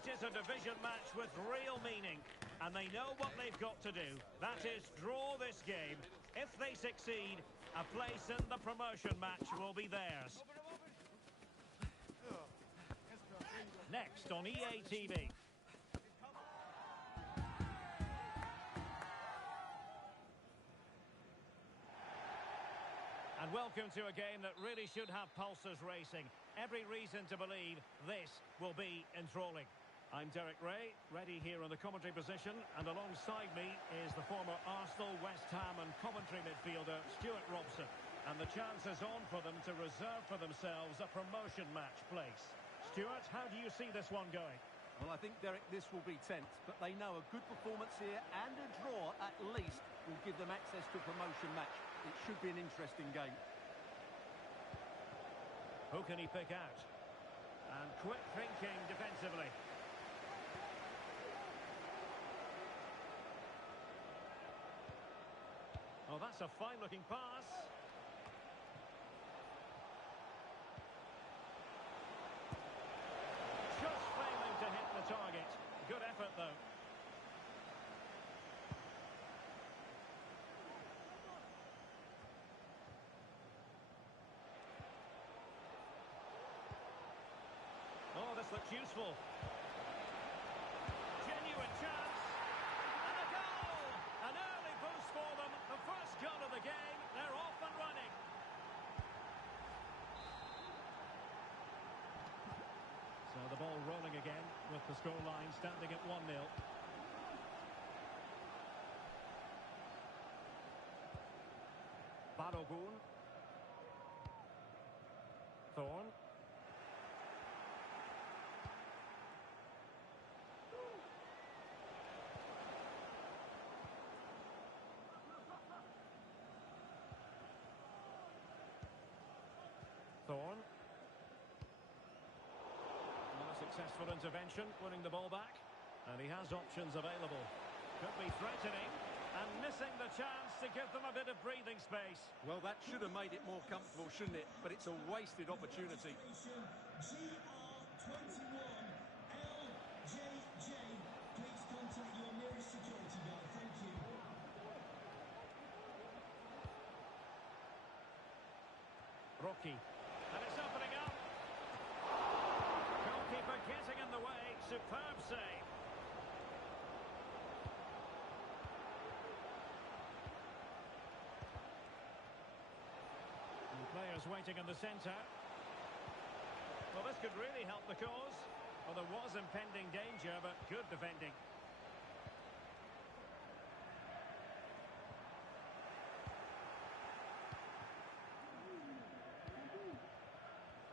It is a division match with real meaning, and they know what they've got to do. That is draw this game. If they succeed, a place in the promotion match will be theirs. Next on EA TV. And welcome to a game that really should have pulses racing. Every reason to believe this will be enthralling. I'm Derek Ray, ready here in the commentary position, and alongside me is the former Arsenal, West Ham and Coventry midfielder Stuart Robson. And the chance is on for them to reserve for themselves a promotion match place. Stuart, how do you see this one going? Well, I think, Derek, this will be tense, but they know a good performance here and a draw at least will give them access to a promotion match. It should be an interesting game. Who can he pick out? And quick thinking defensively. Oh, that's a fine-looking pass. Just failing to hit the target. Good effort, though. Oh, this looks useful. Genuine chance. And a goal! An early boost for them. The first goal of the game. They're off and running. So the ball rolling again with the scoreline standing at 1-0. Balogun. Thorne. Thorne. Not a successful intervention, winning the ball back. And he has options available. Could be threatening and missing the chance to give them a bit of breathing space. Well, that should have made it more comfortable, shouldn't it? But it's a wasted opportunity. GR21LJJ, please contact your nearest security guard. Thank you. Rocky. And it's opening up. Goalkeeper getting in the way. Superb save. And players waiting in the centre. Well, this could really help the cause. Well, there was impending danger, but good defending.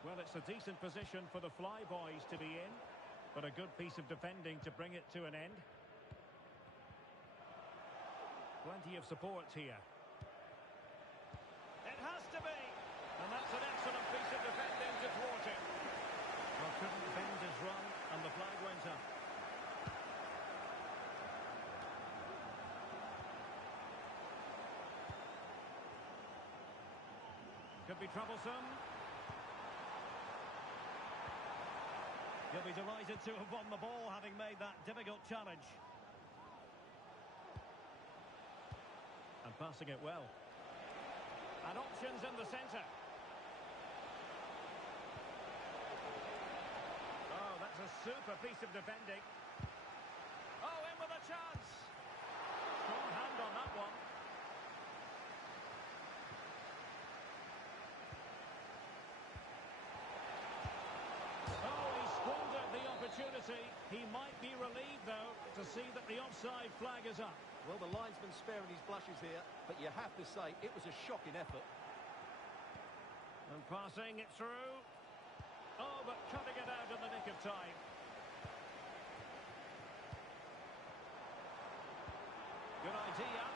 Well, it's a decent position for the Flyboys to be in, but a good piece of defending to bring it to an end. Plenty of support here. It has to be! And that's an excellent piece of defending to thwart it. Well, couldn't bend his run, and the flag went up. Could be troublesome. He'll be delighted to have won the ball, having made that difficult challenge. And passing it well. And options in the centre. Oh, that's a super piece of defending. Oh, in with a chance. Strong hand on that one. The opportunity. He might be relieved, though, to see that the offside flag is up. Well, the linesman sparing his blushes here, but you have to say it was a shocking effort. And passing it through. Oh, but cutting it out in the nick of time. Good idea.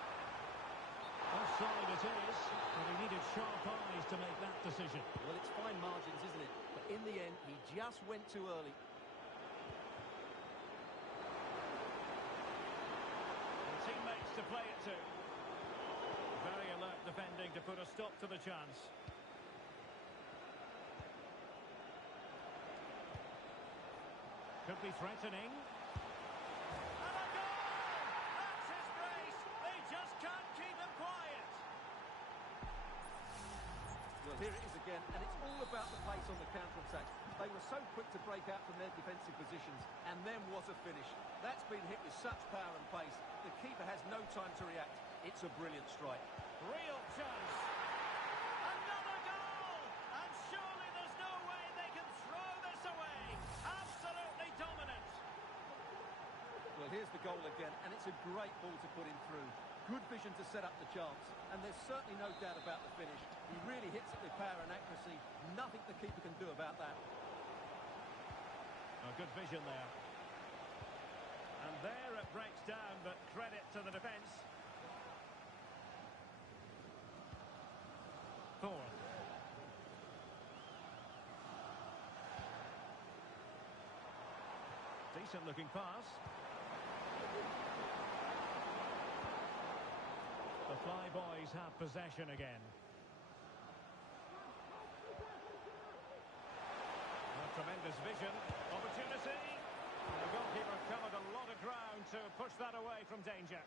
Offside it is, but he needed sharp eyes to make that decision. Well, it's fine margins, isn't it? But in the end, he just went too early. Teammates to play it to. Very alert defending to put a stop to the chance. Could be threatening. And a goal! That's his brace. They just can't keep him quiet. Well, here it is again, and it's all about the pace on the counter-attack. They were so quick to break out from their defensive positions, and then what a finish. That's been hit with such power and pace. The keeper has no time to react. It's a brilliant strike. Real chance. Another goal! And surely there's no way they can throw this away. Absolutely dominant. Well, here's the goal again, and it's a great ball to put him through. Good vision to set up the chance, and there's certainly no doubt about the finish. He really hits it with power and accuracy. Nothing the keeper can do about that. Oh, good vision there. And there it breaks down, but credit to the defence. Thorne. Decent looking pass. The Fly Boys have possession again. Tremendous vision. Opportunity. The goalkeeper covered a lot of ground to push that away from danger.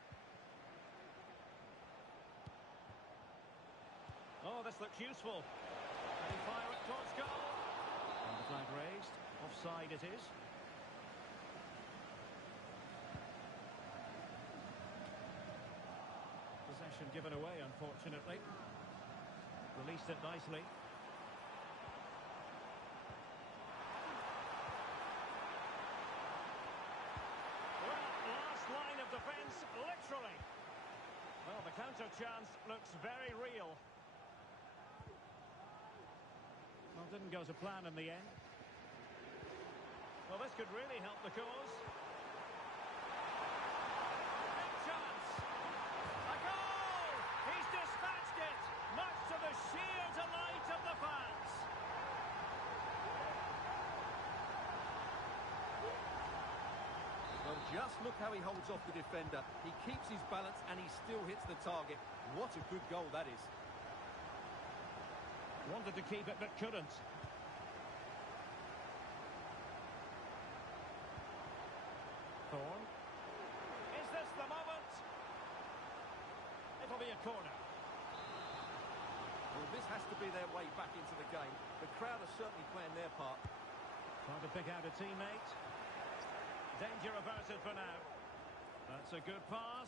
Oh, this looks useful. Can he fire it towards goal? And the flag raised. Offside it is. Possession given away, unfortunately. Released it nicely. Line of defence, literally. Well, the counter chance looks very real. Well, didn't go to plan in the end. Well, this could really help the cause. Big chance. A goal! He's dispatched it, much to the sheer delight of the fans. Well, just look how he holds off the defender. He keeps his balance and he still hits the target. What a good goal that is. Wanted to keep it but couldn't. Thorne. Is this the moment? It'll be a corner. Well, this has to be their way back into the game. The crowd are certainly playing their part. Trying to pick out a teammate. Danger averted for now. That's a good pass.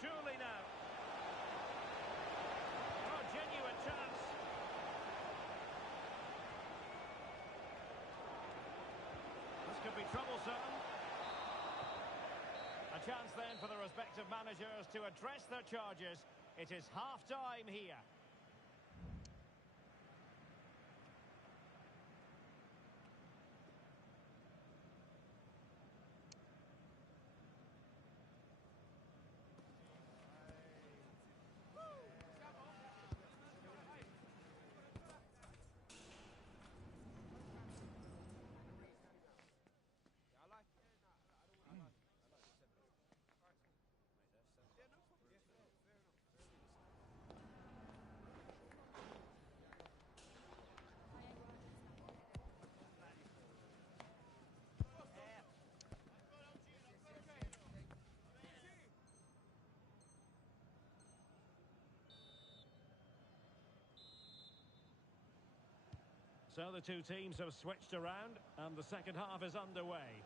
Surely now. Oh, genuine chance. This could be troublesome. A chance then for the respective managers to address their charges. It is half-time here. So the two teams have switched around and the second half is underway.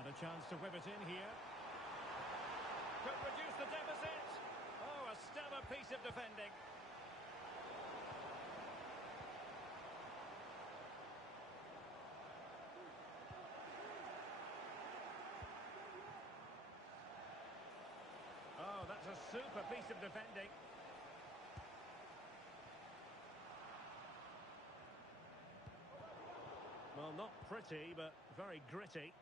And a chance to whip it in here. Could reduce the deficit. Oh, a stellar piece of defending. Oh, that's a super piece of defending. Well, not pretty, but very gritty.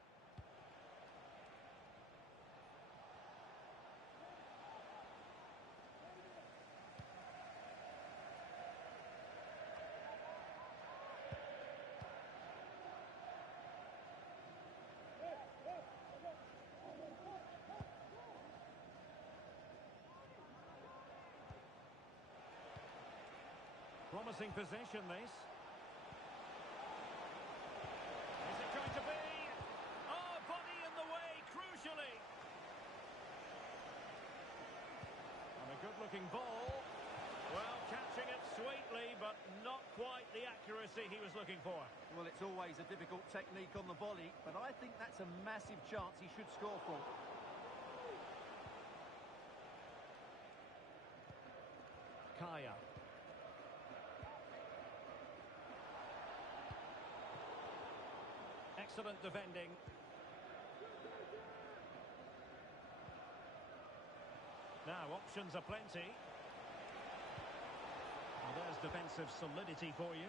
Promising position, this. Is it going to be? Oh, body in the way, crucially. And a good-looking ball. Well, catching it sweetly, but not quite the accuracy he was looking for. Well, it's always a difficult technique on the volley, but I think that's a massive chance he should score from. Kaya. Excellent defending. Now, options are plenty. Well, there's defensive solidity for you.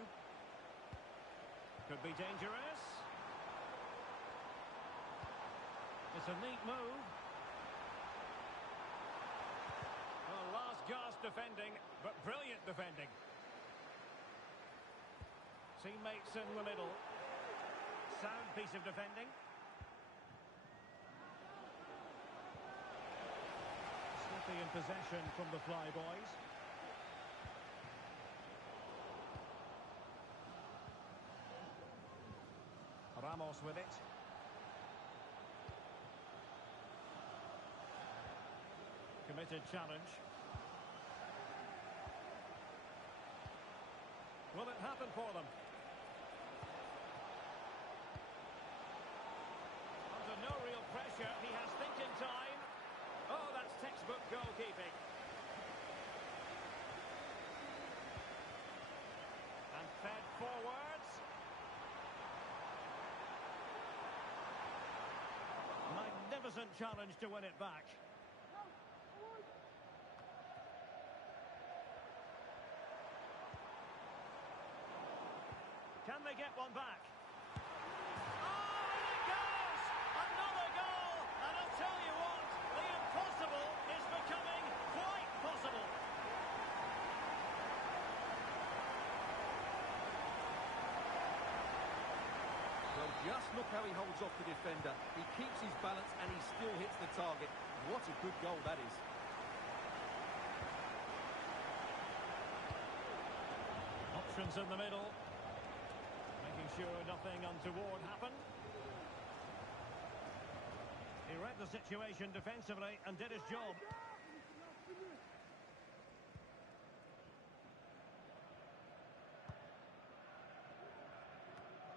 Could be dangerous. It's a neat move. Well, last gasp defending, but brilliant defending. Teammates in the middle. Sound piece of defending. Slippy in possession from the Flyboys. Ramos with it. Committed challenge. Will it happen for them? Under no real pressure, he has thinking time. Oh, that's textbook goalkeeping. And fed forwards. Magnificent challenge to win it back. Can they get one back? Oh, and it goes! Another goal! And I'll tell you what, the impossible is becoming quite possible. Well, just look how he holds off the defender. He keeps his balance and he still hits the target. What a good goal that is. Options in the middle. Making sure nothing untoward happened. He read the situation defensively and did his job.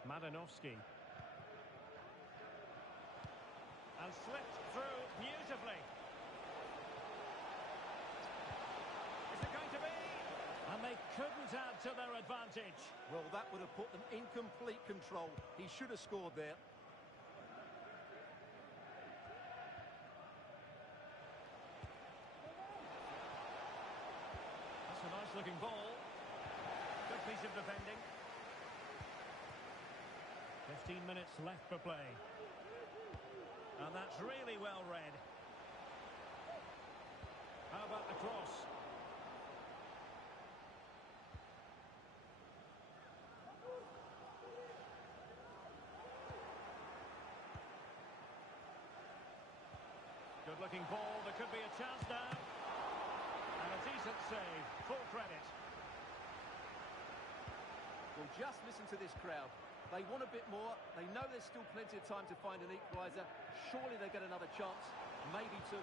Madanovsky. And slipped through beautifully. Is it going to be? And they couldn't add to their advantage. Well, that would have put them in complete control. He should have scored there. That's a nice-looking ball. Good piece of defending. 15 minutes left for play. And that's really well read. How about the cross? Good-looking ball. There could be a chance now. And a decent save. Full credit. Well, just listen to this crowd. They want a bit more. They know there's still plenty of time to find an equaliser. Surely they get another chance. Maybe two.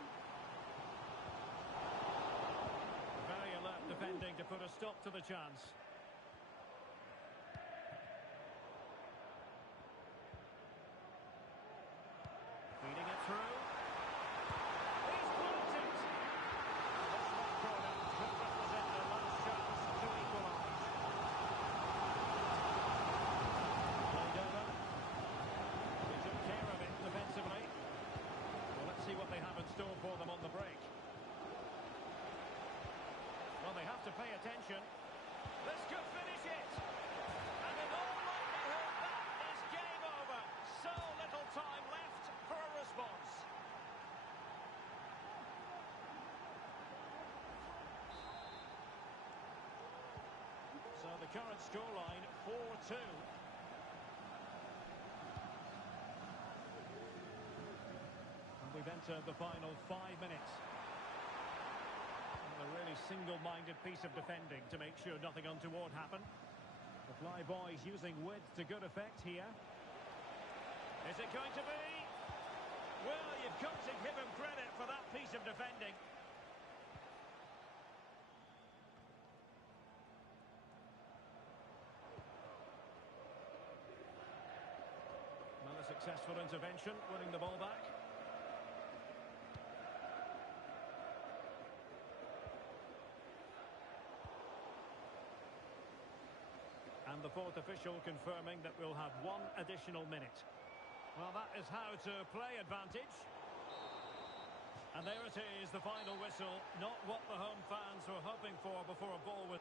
Very alert defending to put a stop to the chance. Feeding it through. He's blocked it. This one corner could represent their last chance to equalise. Played over. They took care of it defensively. Well, let's see what they have in store for them on the break. Well, they have to pay attention. This could finish it. And in all likelihood, that is game over. So little time left for a response. So the current scoreline, 4-2. And we've entered the final 5 minutes. A really single-minded piece of defending to make sure nothing untoward happened. The fly boys using width to good effect here. Is it going to be? Well, you've got to give him credit for that piece of defending. Well, a successful intervention, winning the ball back. And the fourth official confirming that we'll have one additional minute. Well, that is how to play advantage. And there it is, the final whistle. Not what the home fans were hoping for before a ball was...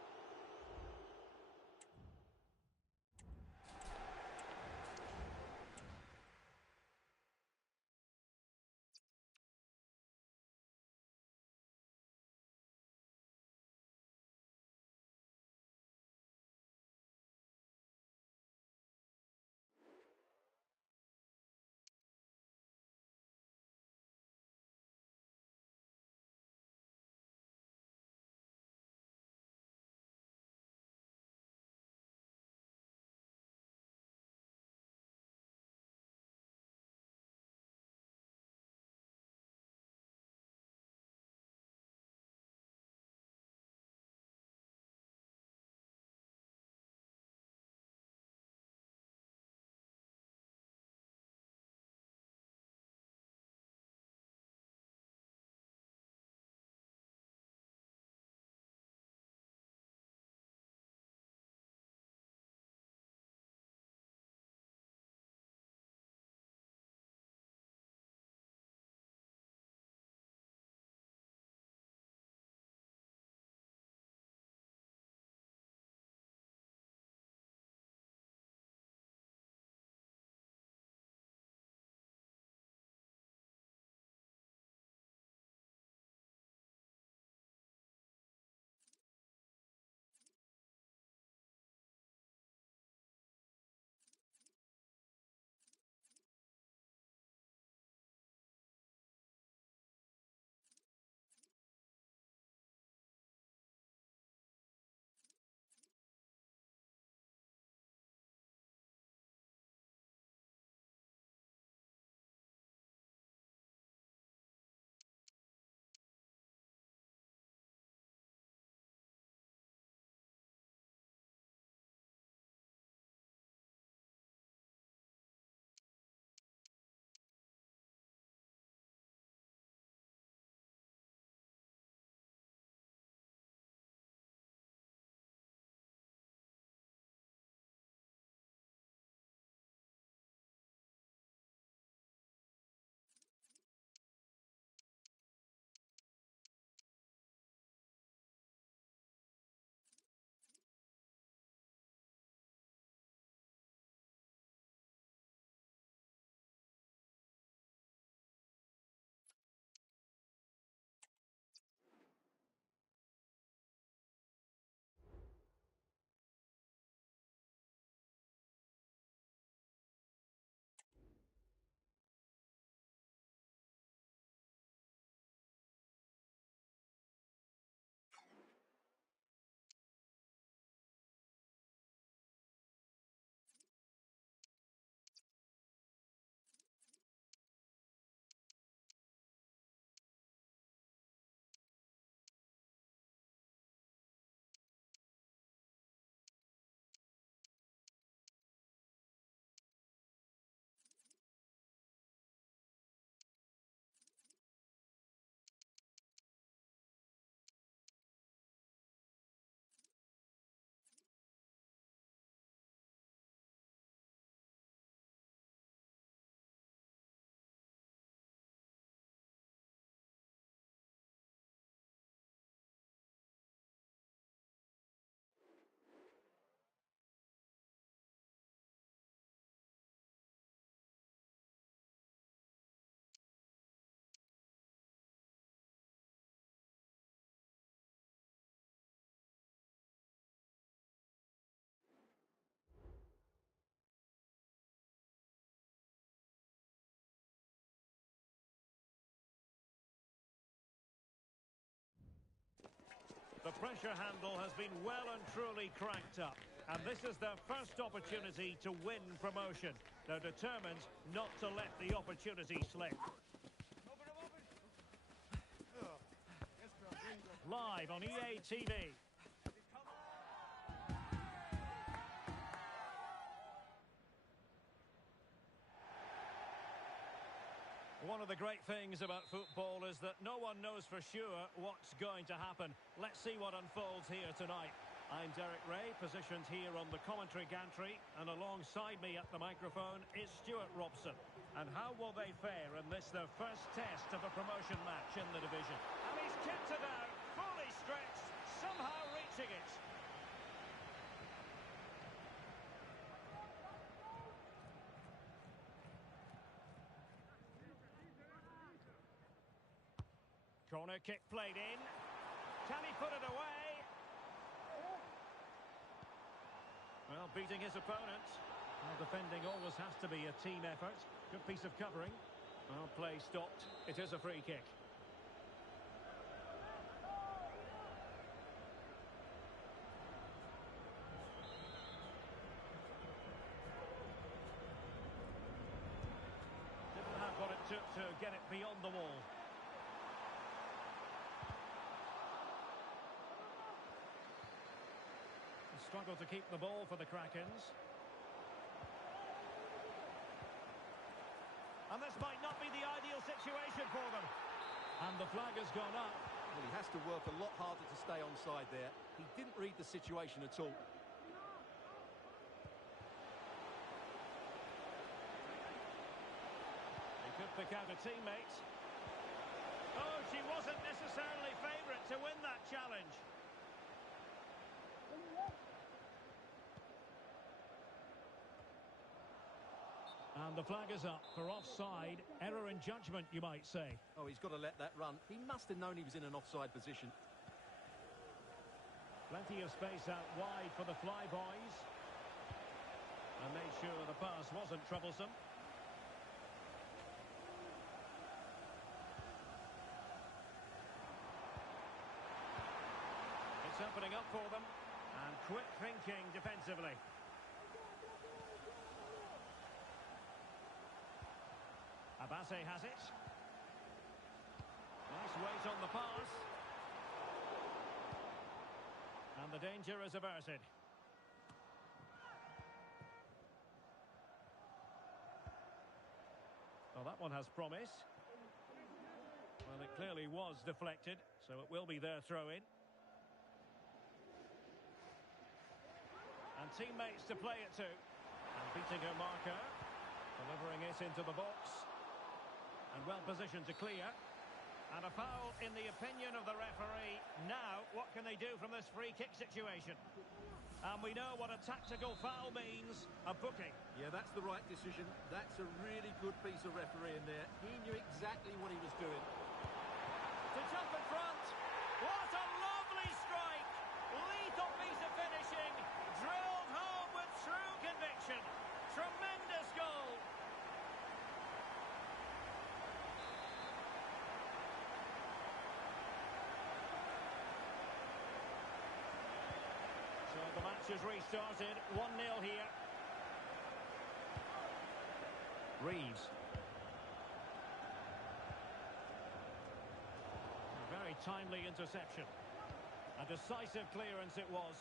The pressure handle has been well and truly cranked up. And this is their first opportunity to win promotion. They're determined not to let the opportunity slip. Live on EA TV. One of the great things about football is that no one knows for sure what's going to happen. Let's see what unfolds here tonight. I'm Derek Ray, positioned here on the commentary gantry, and alongside me at the microphone is Stuart Robson. And how will they fare in this, their first test of a promotion match in the division? And he's kept it out, fully stretched, somehow reaching it. Corner kick played in. Can he put it away? Well, beating his opponent. Well, defending always has to be a team effort. Good piece of covering. Well, play stopped. It is a free kick. Didn't have what it took to get it beyond the wall. Struggle to keep the ball for the Krakens. And this might not be the ideal situation for them. And the flag has gone up. Well, he has to work a lot harder to stay onside there. He didn't read the situation at all. He could pick out a teammate. Oh, she wasn't necessarily favourite to win that challenge. And the flag is up for offside. Error in judgment, you might say. Oh, he's got to let that run. He must have known he was in an offside position. Plenty of space out wide for the flyboys. And made sure the pass wasn't troublesome. It's opening up for them. And quick thinking defensively. Abase has it. Nice weight on the pass. And the danger is averted. Well, that one has promise. Well, it clearly was deflected, so it will be their throw-in. And teammates to play it to. And beating her marker. Delivering it into the box. And well positioned to clear. And a foul in the opinion of the referee. Now, what can they do from this free kick situation? And we know what a tactical foul means, a booking. Yeah, that's the right decision. That's a really good piece of refereeing there. He knew exactly what he was doing. To jump in front. What a lovely strike. Lethal piece of finishing. Drilled home with true conviction. Tremendous goal. So the match has restarted. 1-0 here. Reeves. A very timely interception. A decisive clearance it was.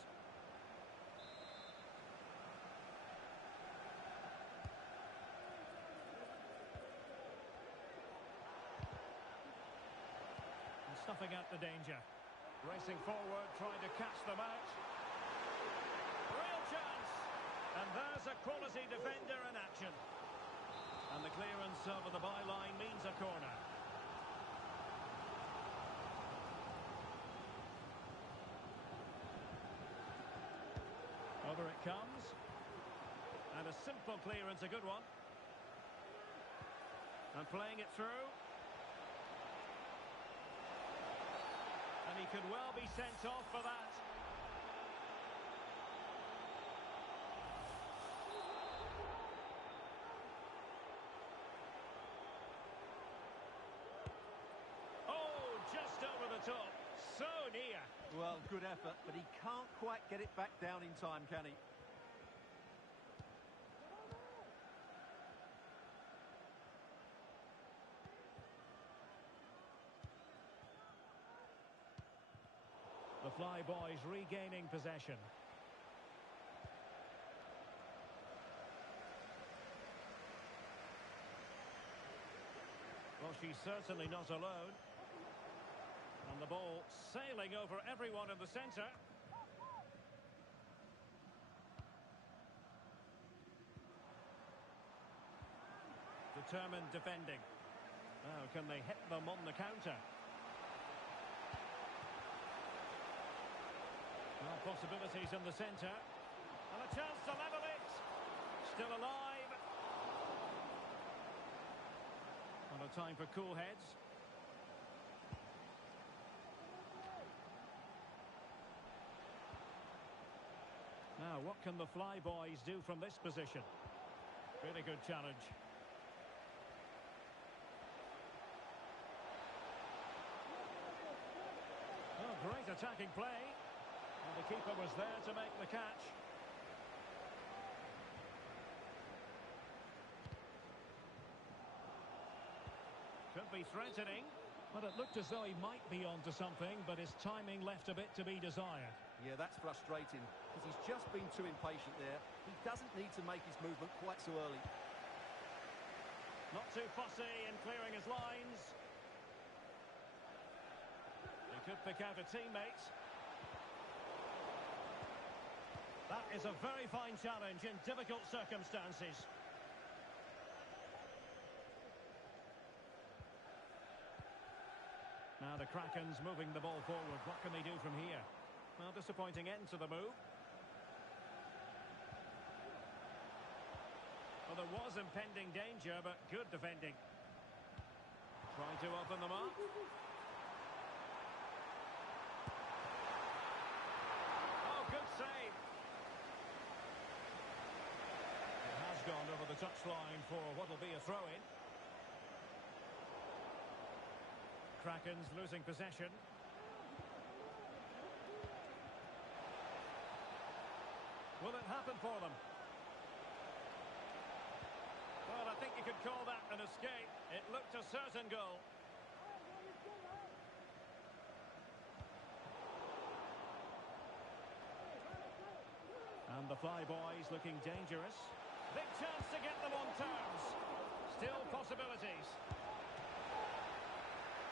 And snuffing out the danger. Racing forward, trying to catch them out. Real chance. And there's a quality defender in action. And the clearance over the byline means a corner. Over it comes. And a simple clearance, a good one. And playing it through. And he could well be sent off for that. Oh, just over the top. So near. Well, good effort, but he can't quite get it back down in time, can he? The Flyboys regaining possession. Well, she's certainly not alone. And the ball sailing over everyone in the centre. Determined defending. Now, can they hit them on the counter? Well, possibilities in the centre. And a chance to level it. Still alive. And a time for cool heads. Now, what can the Flyboys do from this position? Really good challenge. Oh, great attacking play. And the keeper was there to make the catch. Could be threatening. But it looked as though he might be onto something, but his timing left a bit to be desired. Yeah, that's frustrating, because he's just been too impatient there. He doesn't need to make his movement quite so early. Not too fussy in clearing his lines. He could pick out a teammate. That is a very fine challenge in difficult circumstances. Now the Kraken's moving the ball forward. What can they do from here? Well, disappointing end to the move. Well, there was impending danger, but good defending. Trying to open them up. Oh, good save. It has gone over the touchline for what will be a throw-in. Kraken's losing possession. Will it happen for them? Well, I think you could call that an escape. It looked a certain goal. And the Flyboys looking dangerous. Big chance to get them on terms. Still possibilities.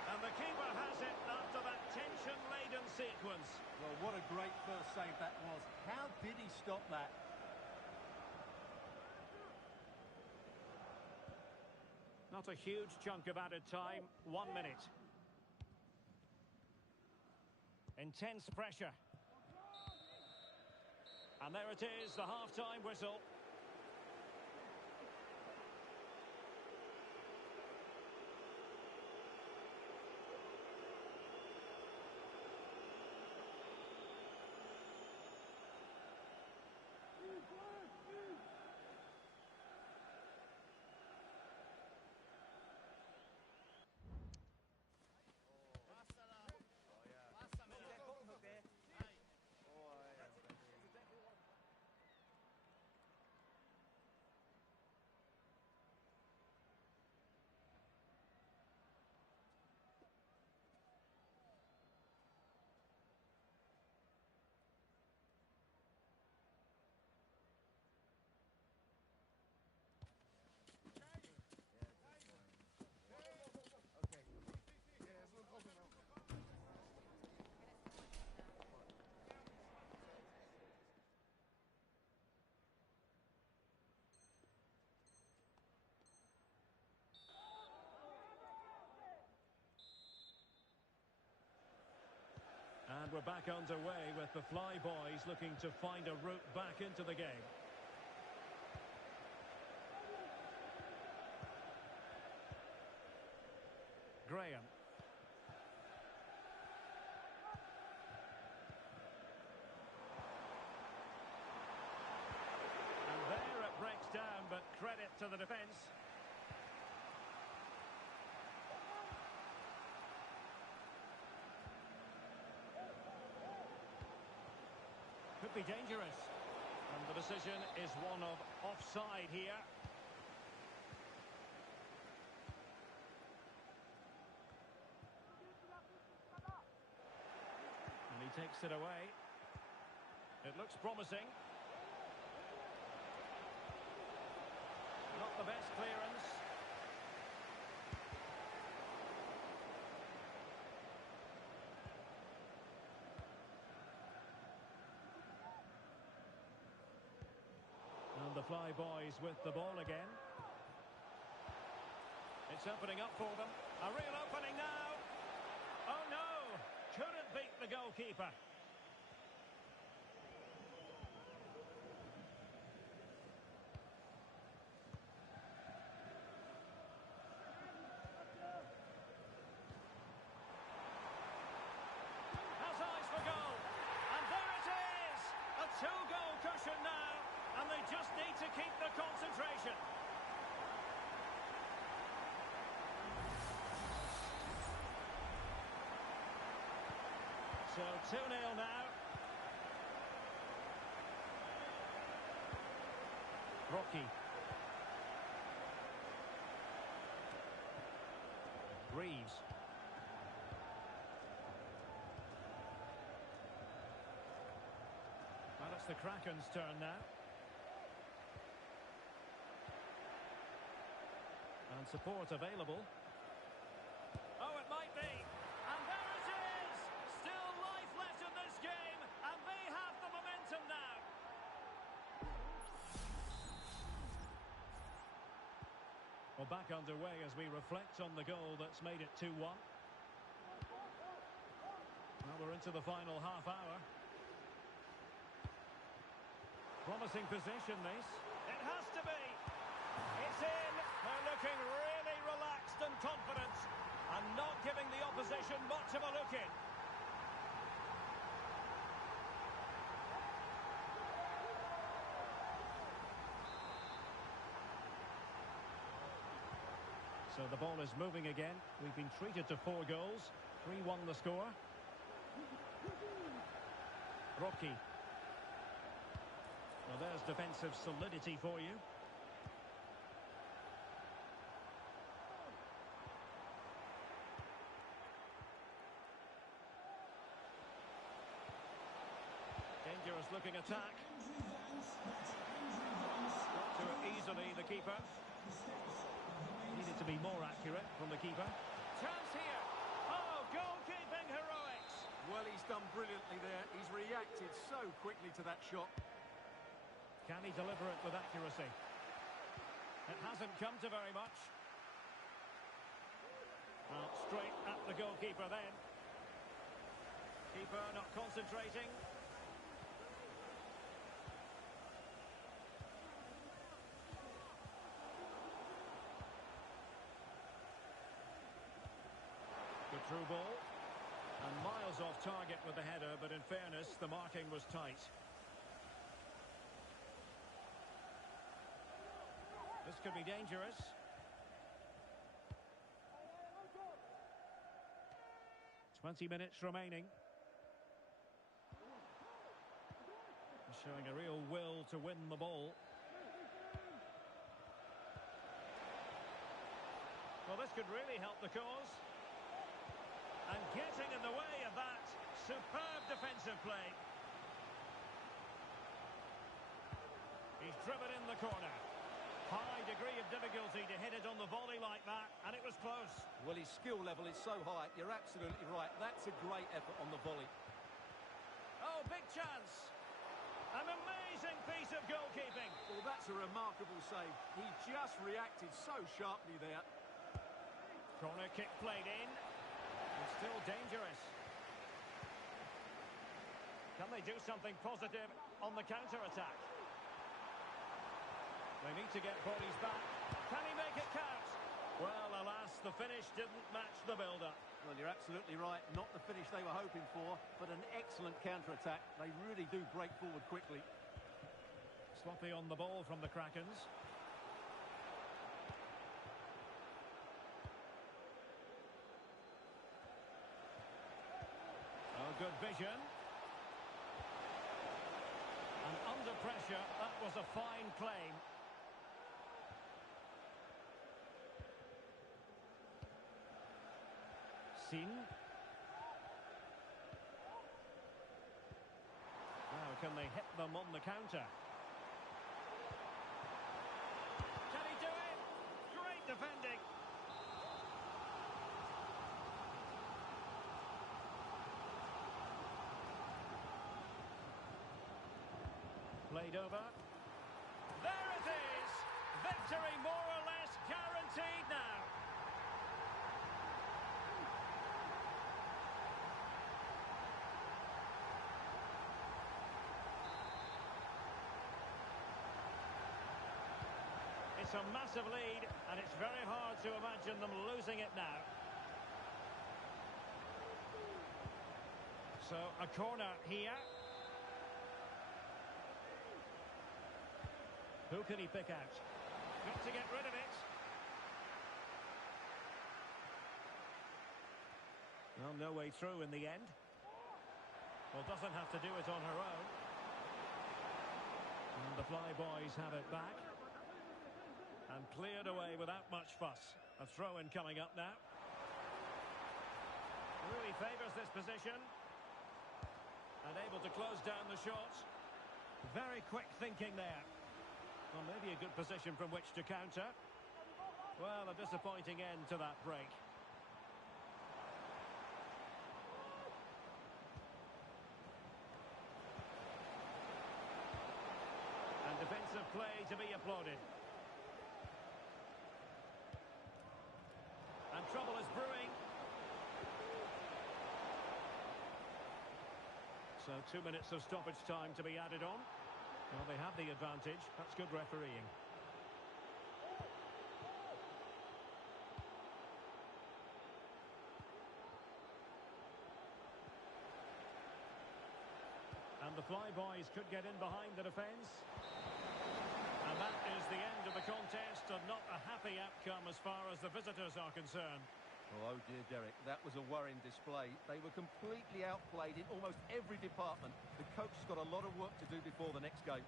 And the keeper has it after that tension-laden sequence. Well, what a great first save that was. How did he stop that? Not a huge chunk of added time. 1 minute. Intense pressure. And there it is, the half-time whistle. And we're back underway with the Flyboys looking to find a route back into the game. Graham. And there it breaks down, but credit to the defence. be dangerous. And the decision is one of offside here. And he takes it away. It looks promising. Not the best clearance. And the Fly Boys with the ball again. It's opening up for them. A real opening now. Oh no! Couldn't beat the goalkeeper. Has eyes for goal. And there it is! A two-goal cushion now. And they just need to keep the concentration. So 2-0 now. Rocky. Reeves. Well, it's the Kraken's turn now. And support available. Oh, it might be. And there it is! Still life left in this game, and they have the momentum now. Well, back underway as we reflect on the goal that's made it 2-1. Well, we're into the final half hour. Promising position, this. It has to be. It's in. They're looking really relaxed and confident and not giving the opposition much of a look in. So the ball is moving again. We've been treated to 4 goals. 3-1 the score. Rocky. Well, there's defensive solidity for you. Dangerous looking attack. Got to it easily, the keeper. Needed to be more accurate from the keeper. Chance here. Oh, goalkeeping heroics. Well, he's done brilliantly there. He's reacted so quickly to that shot. Can he deliver it with accuracy? It hasn't come to very much. Well, straight at the goalkeeper then. Keeper not concentrating. Good through ball. And miles off target with the header, but in fairness, the marking was tight. This could be dangerous. "20 minutes remaining. Showing a real will to win the ball. Well, this could really help the cause. And getting in the way of that. Superb defensive play. He's driven in the corner. High degree of difficulty to hit it on the volley like that, and it was close. Well, his skill level is so high. You're absolutely right. That's a great effort on the volley. Oh, big chance. An amazing piece of goalkeeping. Well, that's a remarkable save. He just reacted so sharply there. Corner kick played in. And still dangerous. Can they do something positive on the counter-attack? They need to get bodies back. Can he make it count? Well, alas, the finish didn't match the build-up. Well, you're absolutely right. Not the finish they were hoping for, but an excellent counter-attack. They really do break forward quickly. Sloppy on the ball from the Krakens. Oh, good vision. Under pressure, that was a fine claim. Sin. Now, can they hit them on the counter? Can he do it? Great defending. Played over. There it is! Victory more or less guaranteed now. It's a massive lead, and it's very hard to imagine them losing it now. So, a corner here. Who can he pick out? Got to get rid of it. Well, no way through in the end. Well, doesn't have to do it on her own. And the Flyboys have it back. And cleared away without much fuss. A throw-in coming up now. Really favours this position. And able to close down the shot. Very quick thinking there. Well, maybe a good position from which to counter. Well, a disappointing end to that break. And defensive play to be applauded. And trouble is brewing. So 2 minutes of stoppage time to be added on. Well, they have the advantage. That's good refereeing. And the Flyboys could get in behind the defence. And that is the end of the contest, and not a happy outcome as far as the visitors are concerned. Oh dear, Derek, that was a worrying display. They were completely outplayed in almost every department. The coach has got a lot of work to do before the next game.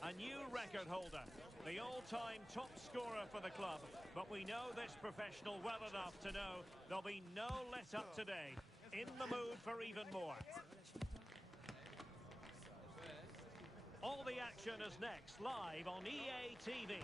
A new record holder, the all-time top scorer for the club. But we know this professional well enough to know there'll be no let-up today. In the mood for even more. All the action is next, live on EA TV.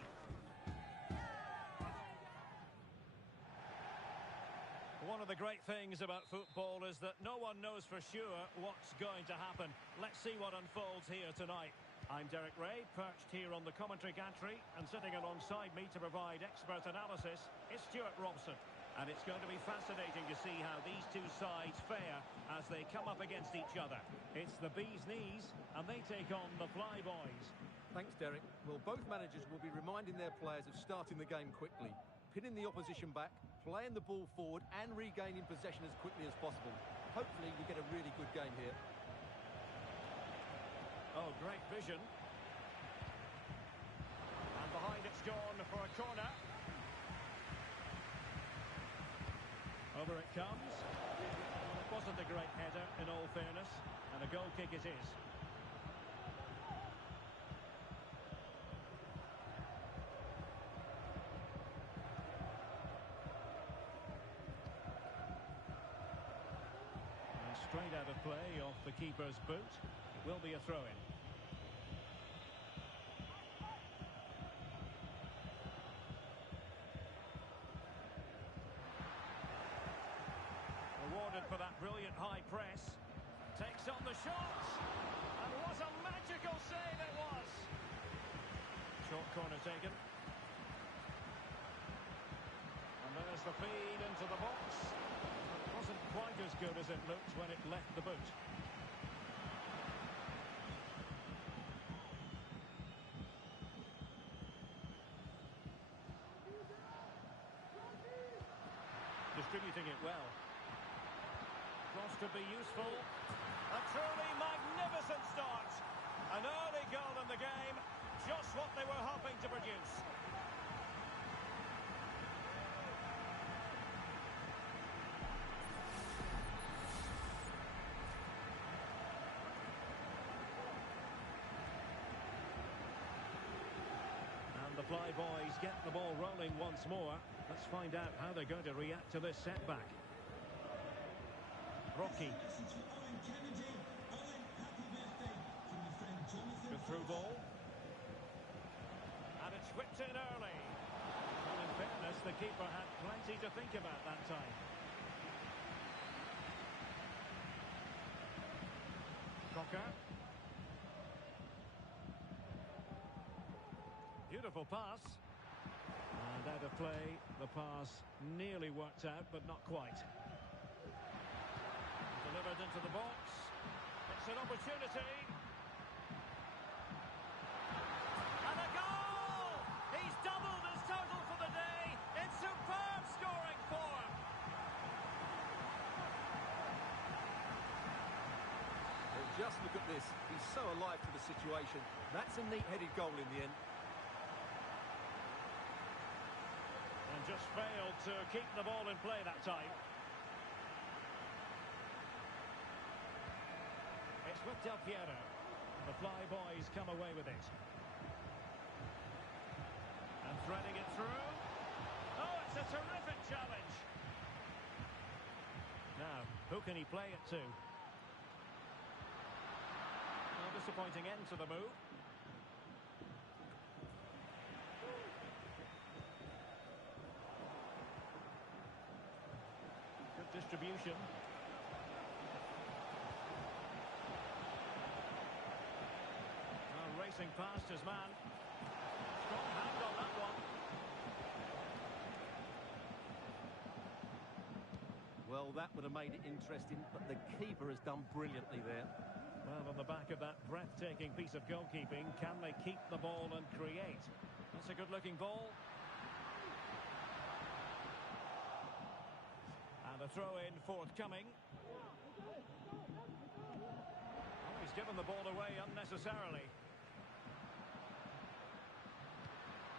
One of the great things about football is that no one knows for sure what's going to happen. Let's see what unfolds here tonight. I'm Derek Ray, perched here on the commentary gantry, and sitting alongside me to provide expert analysis is Stuart Robson. And it's going to be fascinating to see how these two sides fare as they come up against each other. It's the bee's knees, and they take on the Flyboys. Thanks, Derek. Well, both managers will be reminding their players of starting the game quickly, pinning the opposition back, playing the ball forward and regaining possession as quickly as possible. Hopefully we get a really good game here. Oh, great vision. And behind it's gone for a corner. Over it comes. Well, it wasn't a great header, in all fairness, and a goal kick it is. And straight out of play off the keeper's boot. Will be a throw-in. Rewarded for that brilliant high press. Takes on the shot. And what a magical save it was. Short corner taken. And there's the feed into the box. It wasn't quite as good as it looked when it left the boot. Distributing it well. Cross could be useful. A truly magnificent start. An early goal in the game. Just what they were hoping to produce. And the Flyboys get the ball rolling once more. Let's find out how they're going to react to this setback. Rocky. Good through ball. And it's whipped in early. Well, in fairness, the keeper had plenty to think about that time. Cocker. Beautiful pass. And out of play, the pass nearly worked out, but not quite. Delivered into the box. It's an opportunity. And a goal! He's doubled his total for the day in superb scoring form. Well, just look at this. He's so alive to the situation. That's a neat-headed goal in the end. And just failed to keep the ball in play that time. It's with Del Piero. The Flyboys come away with it. And threading it through. Oh, it's a terrific challenge. Now, who can he play it to? Well, disappointing end to the move. Good distribution. Racing past his man. Strong hand on that one. Well, that would have made it interesting, but the keeper has done brilliantly there. Well, on the back of that breathtaking piece of goalkeeping, can they keep the ball and create? That's a good-looking ball. And a throw-in forthcoming. Oh, he's given the ball away unnecessarily.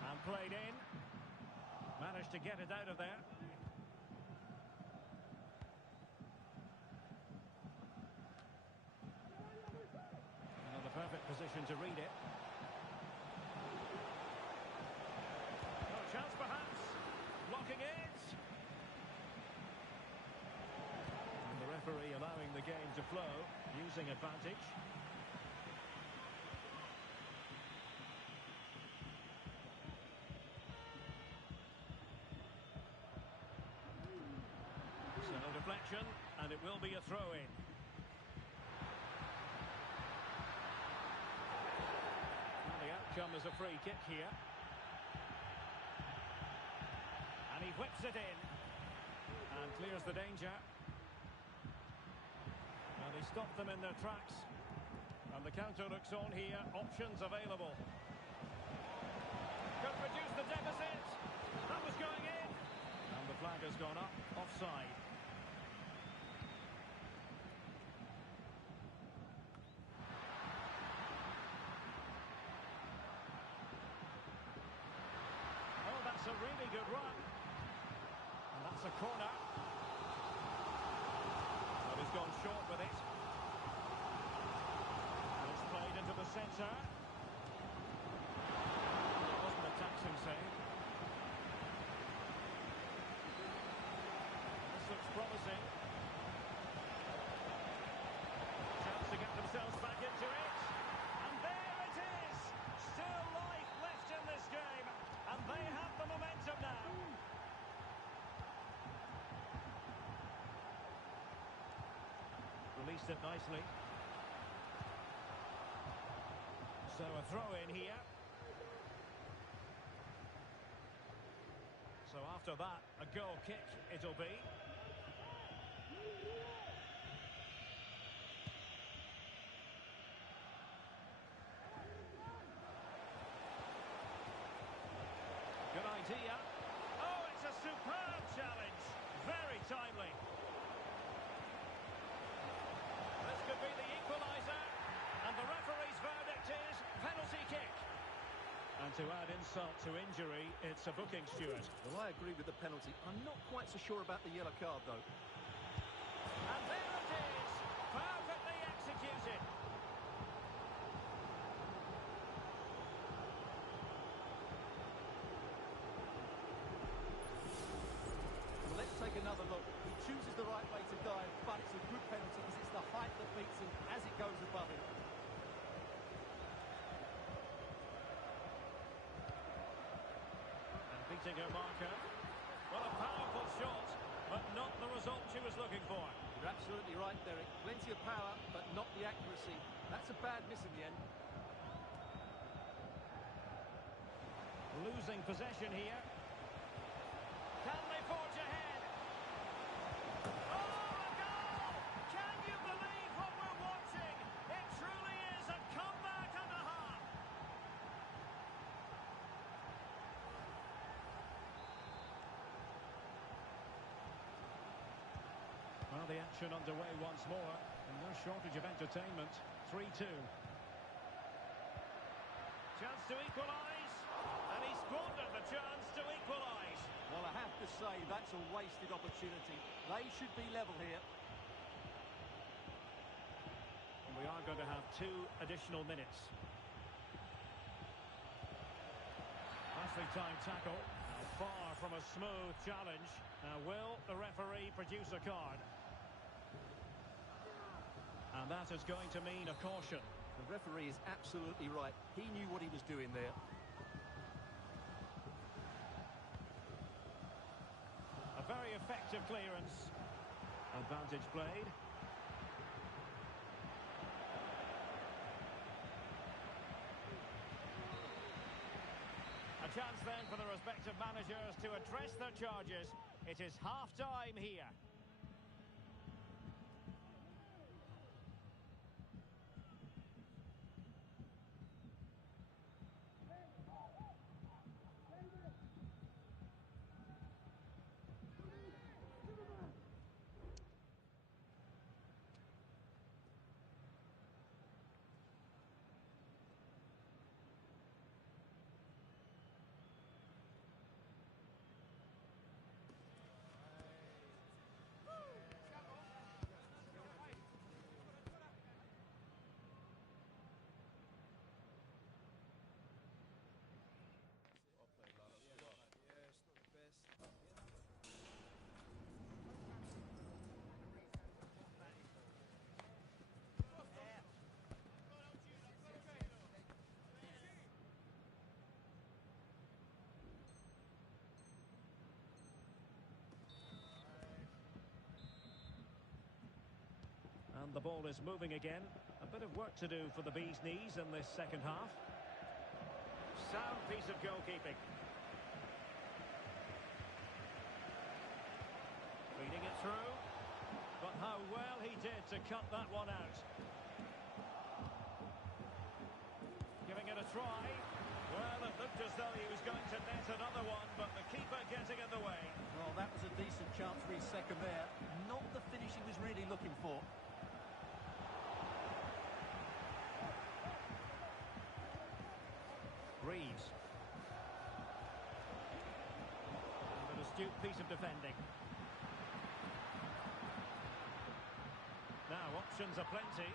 And played in. Managed to get it out of there. Another perfect position to read it. No chance perhaps. Blocking it. And the referee allowing the game to flow, using advantage. Deflection, and it will be a throw-in. come as a free kick here. And he whips it in. And clears the danger. And he stopped them in their tracks. And the counter looks on here. Options available. Could reduce the deficit. That was going in. And the flag has gone up. Offside. Oh, that's a really good run. And that's a corner. But he's gone short with it. It's played into the centre. It wasn't a taxing save. This looks promising. Chance to get themselves back into it. And there it is! Still life left in this game. And they have the momentum now. Released it nicely. So a throw in here. So after that, a goal kick it'll be. Good idea. Oh, it's a superb challenge. Very timely. This could be the equaliser. And the referee's verdict is penalty kick. And to add insult to injury, it's a booking, Stuart. Well, I agree with the penalty. I'm not quite so sure about the yellow card, though. And there it is. Perfectly executed. Let's take another look. He chooses the right way to dive, but it's a good penalty because it's the height that beats him as it goes above him. And beating her marker. What a powerful shot, but not the result she was looking for. You're absolutely right, Derek. Plenty of power, but not the accuracy. That's a bad miss in the end. Losing possession here. Can they forge ahead? Oh, a goal! Can you believe what we're watching? It truly is a comeback and a half. Well, the action underway once more, and no shortage of entertainment. 3-2. Chance to equalise, and he squandered the chance to equalise. Well, I have to say, that's a wasted opportunity. They should be level here. And we are going to have 2 additional minutes. Nicely timed tackle. Now far from a smooth challenge. Now will the referee produce a card? And that is going to mean a caution. The referee is absolutely right. He knew what he was doing there. A very effective clearance. Advantage played. A chance then for the respective managers to address their charges. It is half-time here. And the ball is moving again. A bit of work to do for the Bees' Knees in this second half. Sound piece of goalkeeping. Feeding it through. But how well he did to cut that one out. Giving it a try. Well, it looked as though he was going to net another one, but the keeper getting in the way. Well, that was a decent chance for his second there. Not the finish he was really looking for. Reeves. And an astute piece of defending. Now, options are plenty.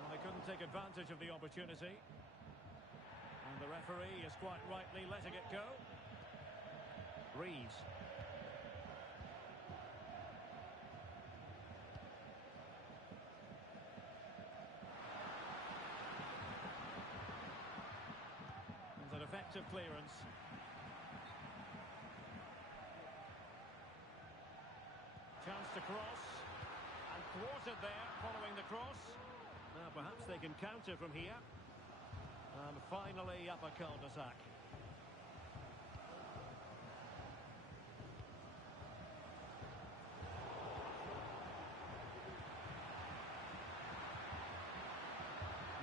Well, they couldn't take advantage of the opportunity. And the referee is quite rightly letting it go. Reeves. And an effective clearance. Chance to cross. And thwarted there following the cross. Now perhaps they can counter from here. And finally up a cul-de-sac.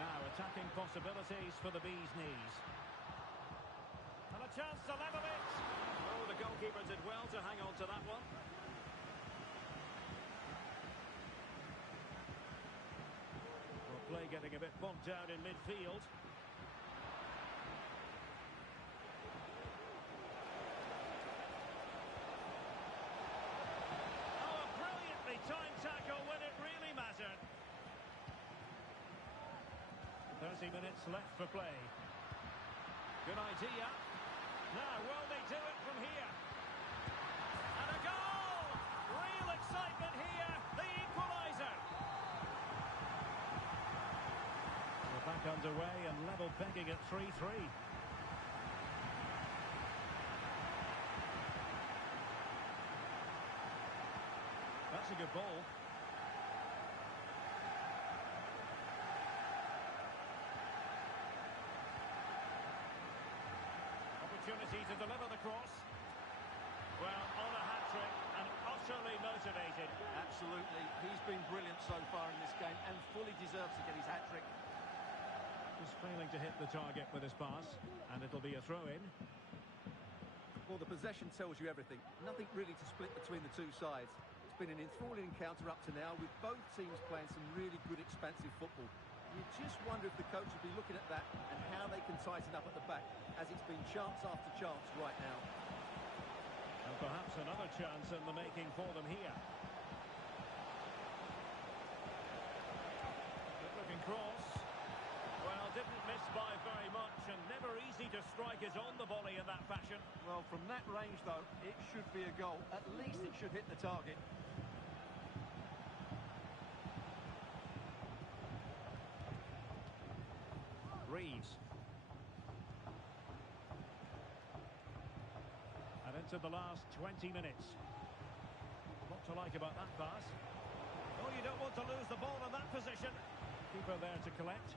Now attacking possibilities for the Bees' knees. And a chance to level it. Oh, the goalkeeper did well to hang on to that one. Play getting a bit bogged down in midfield. Oh, a brilliantly timed tackle when it really mattered. 30 minutes left for play. Good idea. Now, will they do it from here? And a goal! Real excitement here. The equaliser. Back underway and level pegging at 3-3. That's a good ball. Opportunity to deliver the cross. Well, on a hat-trick and utterly motivated. Absolutely. He's been brilliant so far in this game and fully deserves to get his hat-trick. Just failing to hit the target with his pass, and it'll be a throw-in. Well, the possession tells you everything. Nothing really to split between the two sides. It's been an enthralling encounter up to now, with both teams playing some really good, expansive football. You just wonder if the coach will be looking at that and how they can tighten up at the back, as it's been chance after chance right now. And perhaps another chance in the making for them here. Good-looking cross. Well, didn't miss by very much, and never easy to strike it on the volley in that fashion. Well, from that range, though, it should be a goal. At least it should hit the target. Reeves. And into the last 20 minutes. What to like about that pass? Oh, you don't want to lose the ball in that position. Keeper there to collect.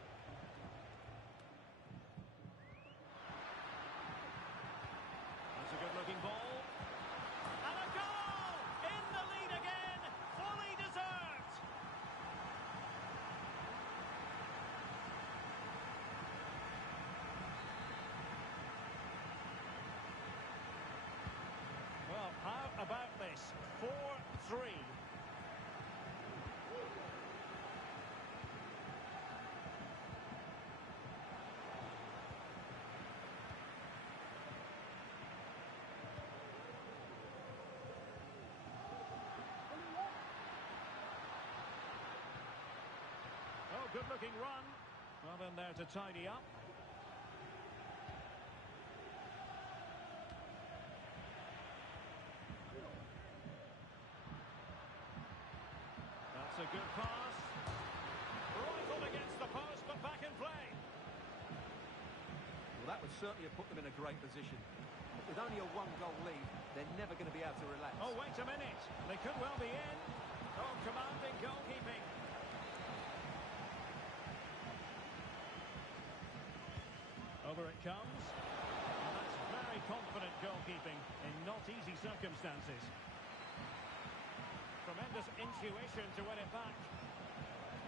That's a good-looking ball. And a goal! In the lead again! Fully deserved! Well, how about this? 4-3. Oh, good-looking run. Well, in there to tidy up. That's a good pass. Rifled against the post, but back in play. Well, that would certainly have put them in a great position. With only a one-goal lead, they're never going to be able to relax. Oh, wait a minute. They could well be in. Oh, commanding goalkeeping. Oh, Over it comes. And that's very confident goalkeeping in not easy circumstances. Tremendous intuition to win it back.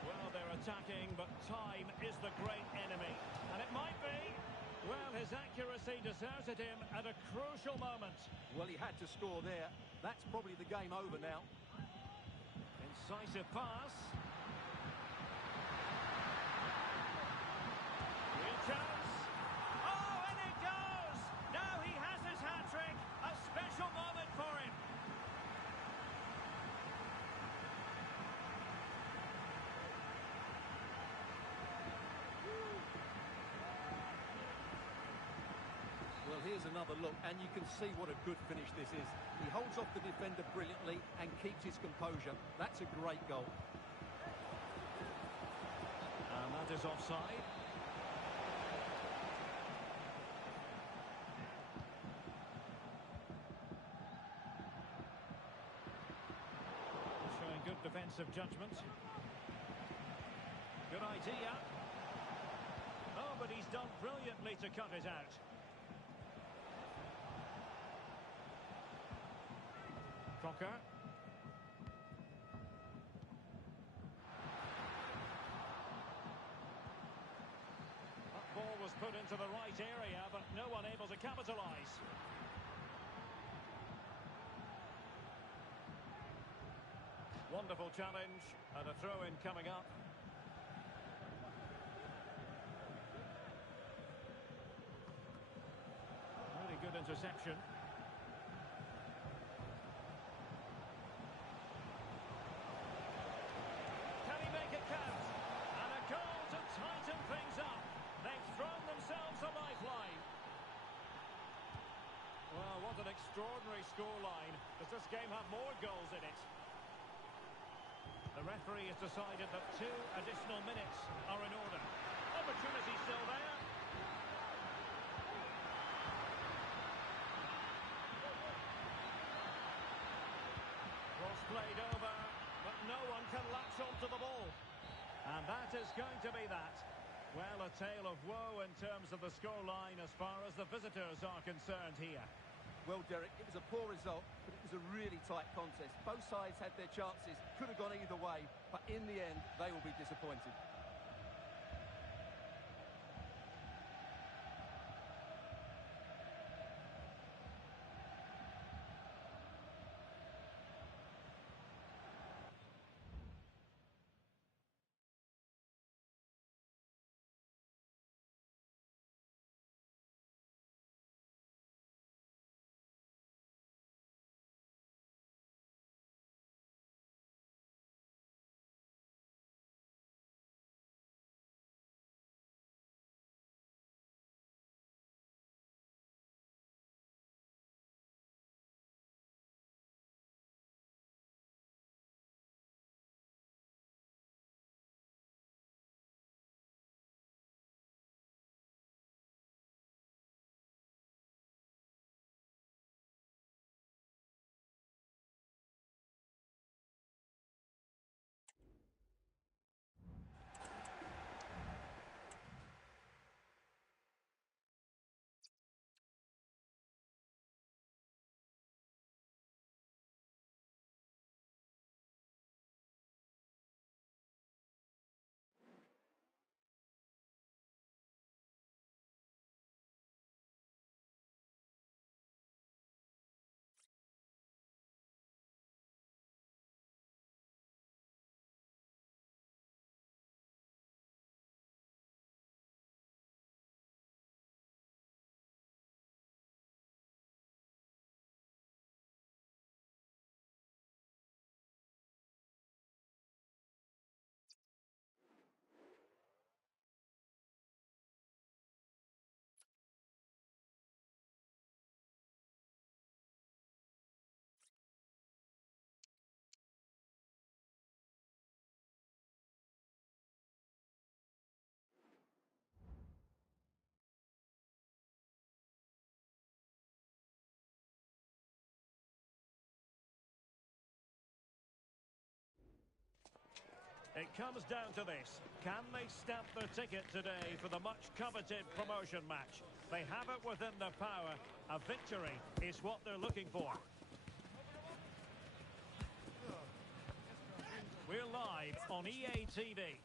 Well, they're attacking, but time is the great enemy. And it might be. Well, his accuracy deserted him at a crucial moment. Well, he had to score there. That's probably the game over now. Incisive pass. Real chance. Oh, and it goes! Now he has his hat-trick. A special moment for him. Well, here's another look, and you can see what a good finish this is. He holds off the defender brilliantly and keeps his composure. That's a great goal. And that is offside. Showing good defensive judgment. Good idea. Oh, but he's done brilliantly to cut it out. Cocker. That ball was put into the right area, but no one able to capitalise. Wonderful challenge, and a throw-in coming up. Really good interception. Well, what an extraordinary scoreline. Does this game have more goals in it? The referee has decided that 2 additional minutes are in order. Opportunity still there. Cross played over, but no one can latch onto the ball. And that is going to be that. Well, a tale of woe in terms of the scoreline as far as the visitors are concerned here. Well, Derek, it was a poor result, but it was a really tight contest. Both sides had their chances, could have gone either way, but in the end, they will be disappointed. It comes down to this. Can they stamp their ticket today for the much-coveted promotion match? They have it within their power. A victory is what they're looking for. We're live on EA TV.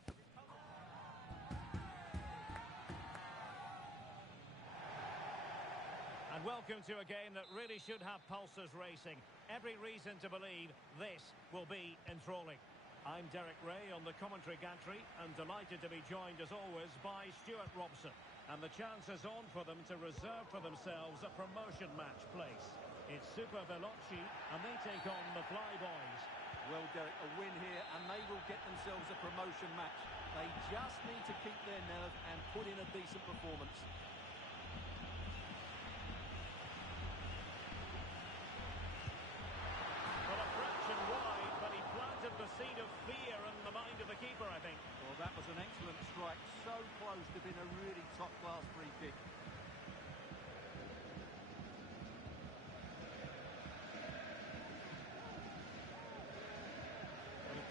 And welcome to a game that really should have pulses racing. Every reason to believe this will be enthralling. I'm Derek Ray on the commentary gantry and delighted to be joined as always by Stuart Robson. And the chance is on for them to reserve for themselves a promotion match place. It's Super Veloci and they take on the Flyboys. Well, Derek, a win here and they will get themselves a promotion match. They just need to keep their nerve and put in a decent performance. Well, a fraction wide, but he planted the seed of fear in the mind of the keeper, I think. Well, that was an excellent strike. So close to being a really top-class free kick.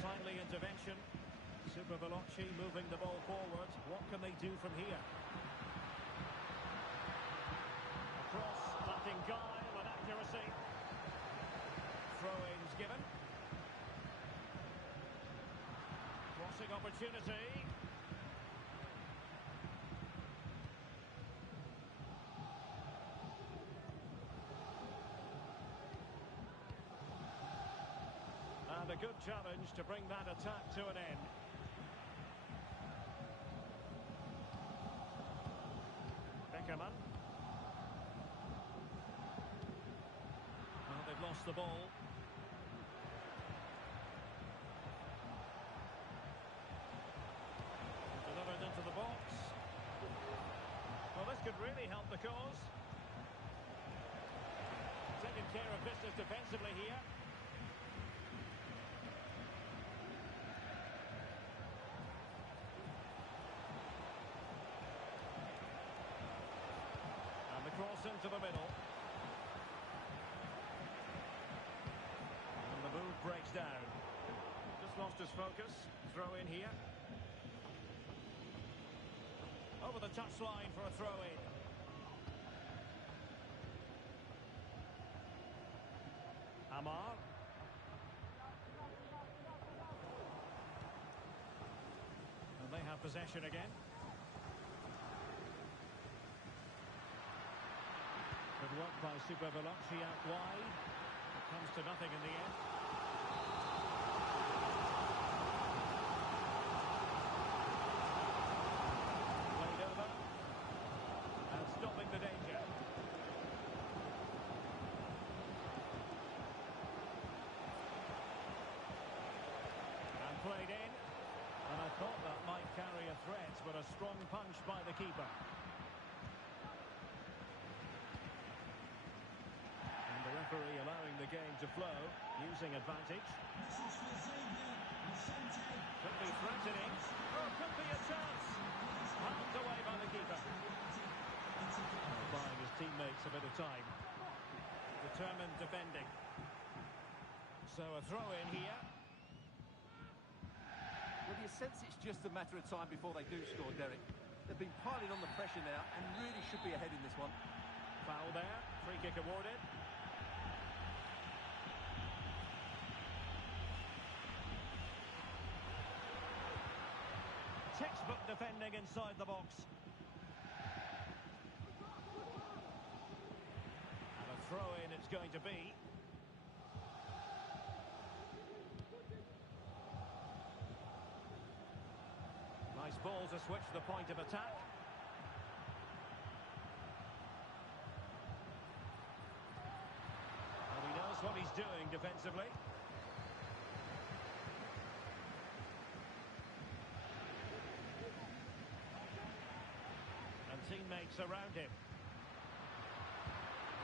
Timely intervention. Super Veloci moving the ball forward. What can they do from here? Across, lacking guile and accuracy. Throw-ins given. Crossing opportunity. And a good challenge to bring that attack to an end. Beckerman. Well, they've lost the ball. Delivered into the box. Well, this could really help the cause. Taking care of business defensively here. Cross into the middle. And the move breaks down. Just lost his focus. Throw in here. Over the touchline for a throw in. Amar. And they have possession again. Good work by Super Veloci out wide. It comes to nothing in the end. Played over. And stopping the danger. And played in. And I thought that might carry a threat, but a strong punch by the keeper. Referee allowing the game to flow, using advantage. Could be threatening. Oh, could be a chance. Knocked away by the keeper. Buying his teammates a bit of time. Determined defending. So a throw in here. Well, you sense it's just a matter of time before they do score, Derek. They've been piling on the pressure now and really should be ahead in this one. Foul there. Free kick awarded. Textbook defending inside the box. And a throw-in it's going to be. Nice ball to switch the point of attack. Well, he knows what he's doing defensively. Teammates around him.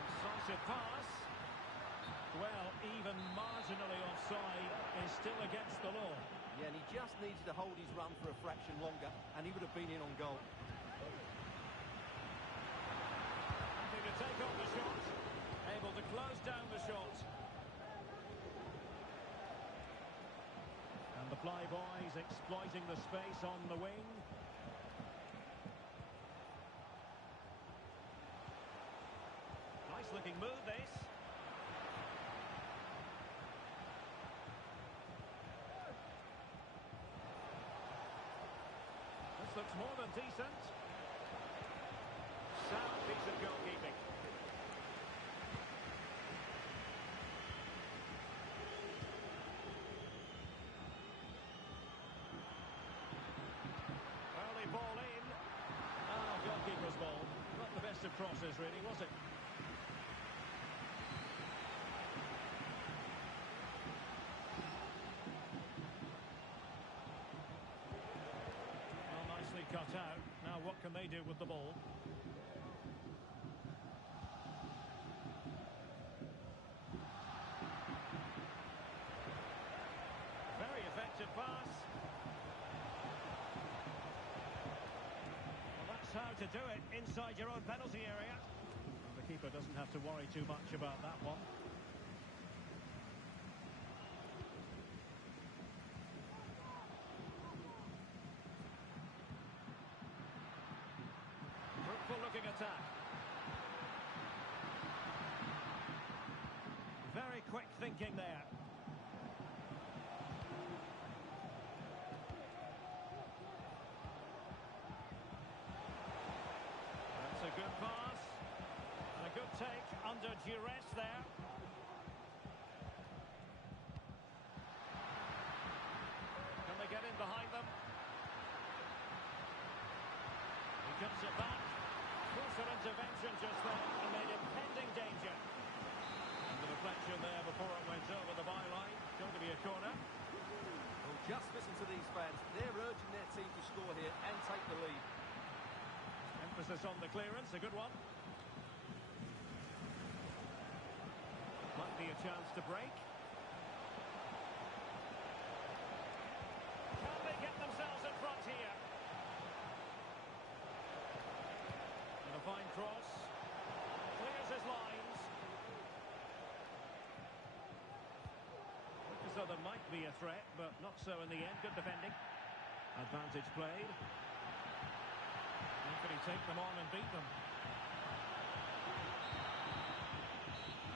Incisive pass. Well, even marginally offside is still against the law. Yeah, and he just needed to hold his run for a fraction longer, and he would have been in on goal. Having to take on the shot. Able to close down the shot. And And the flyboys exploiting the space on the wing. Nice looking move, this. This looks more than decent. Sound piece of goalkeeping. Early ball in. Oh, goalkeeper's ball. Not the best of crosses, really, was it? Well, nicely cut out. Now what can they do with the ball? Very effective pass. Well, that's how to do it inside your own penalty area. And the keeper doesn't have to worry too much about that one. Fruitful looking attack. Very quick thinking there. That's a good pass. And a good take under duress there. Can they get in behind them? He cuts it back. Closer intervention just then amid impending danger. And the deflection there before it went over the byline. Going to be a corner. Well, just listen to these fans. They're urging their team to score here and take the lead. Emphasis on the clearance, a good one. Might be a chance to break. Can they get themselves in front here? And a fine cross. Clears his lines. Looked as though there might be a threat, but not so in the end. Good defending. Advantage played. How can he take them on and beat them?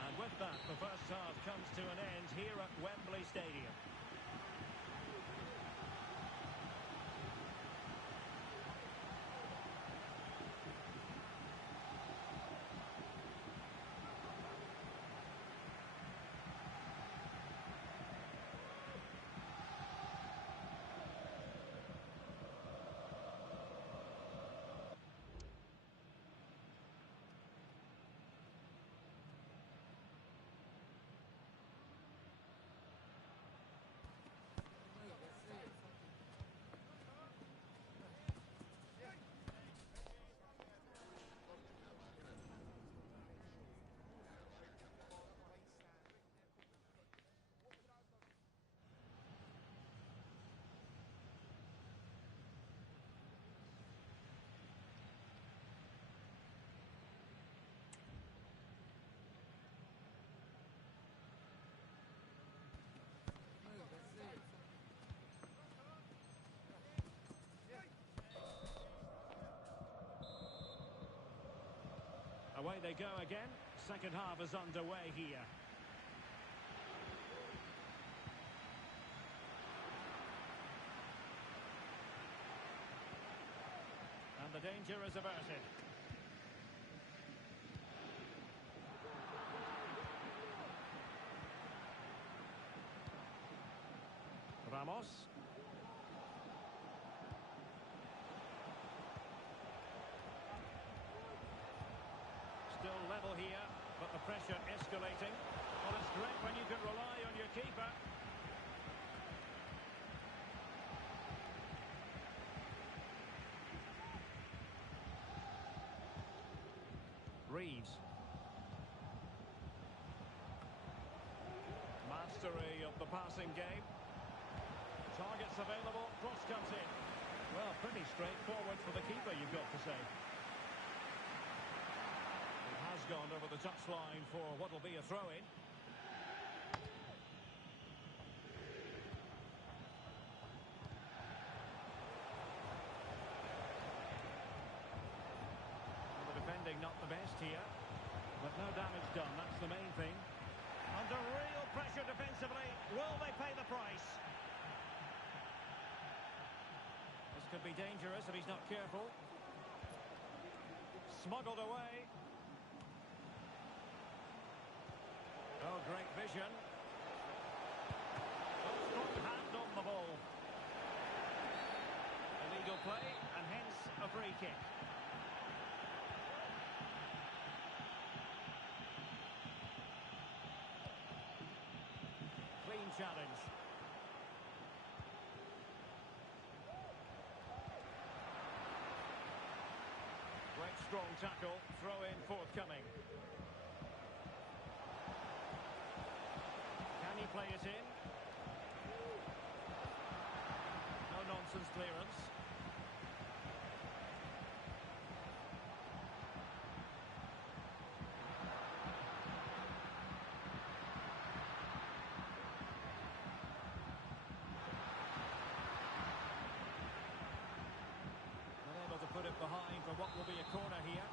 And with that, the first half comes to an end here at Wembley Stadium. Away they go again. Second half is underway here. And the danger is averted. Ramos. Still level here, but the pressure escalating. Well, it's great when you can rely on your keeper. Reeves. Mastery of the passing game. Targets available, cross comes in. Well, pretty straightforward for the keeper, you've got to say. Has gone over the touchline for what will be a throw-in. here. But no damage done, that's the main thing. Under real pressure defensively, will they pay the price? This could be dangerous if he's not careful. Smuggled away. Oh, great vision. Oh, strong hand on the ball. Illegal play, and hence a free kick. Clean challenge. Great strong tackle, throw in forthcoming. Can he play it in? No nonsense clearance. Unable to put it behind for what will be a corner here.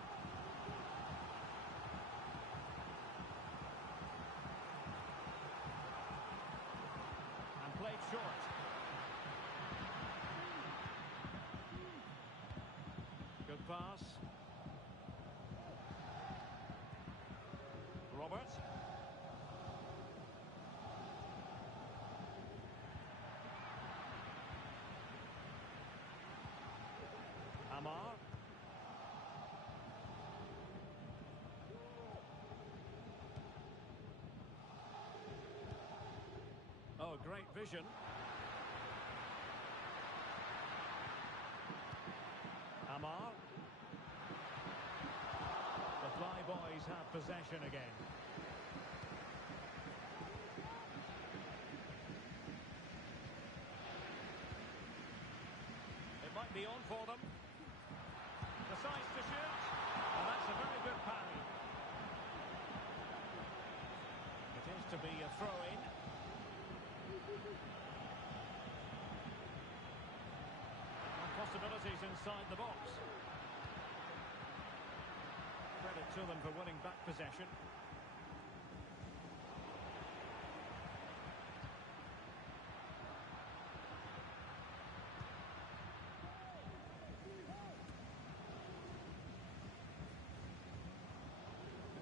And played short. Good pass. Robert. Amar. Oh, great vision. Amar. The Fly Boys have possession again. It might be on for them. Decides to shoot. And that's a very good parry. It is to be a throw-in. And possibilities inside the box. Credit to them for winning back possession.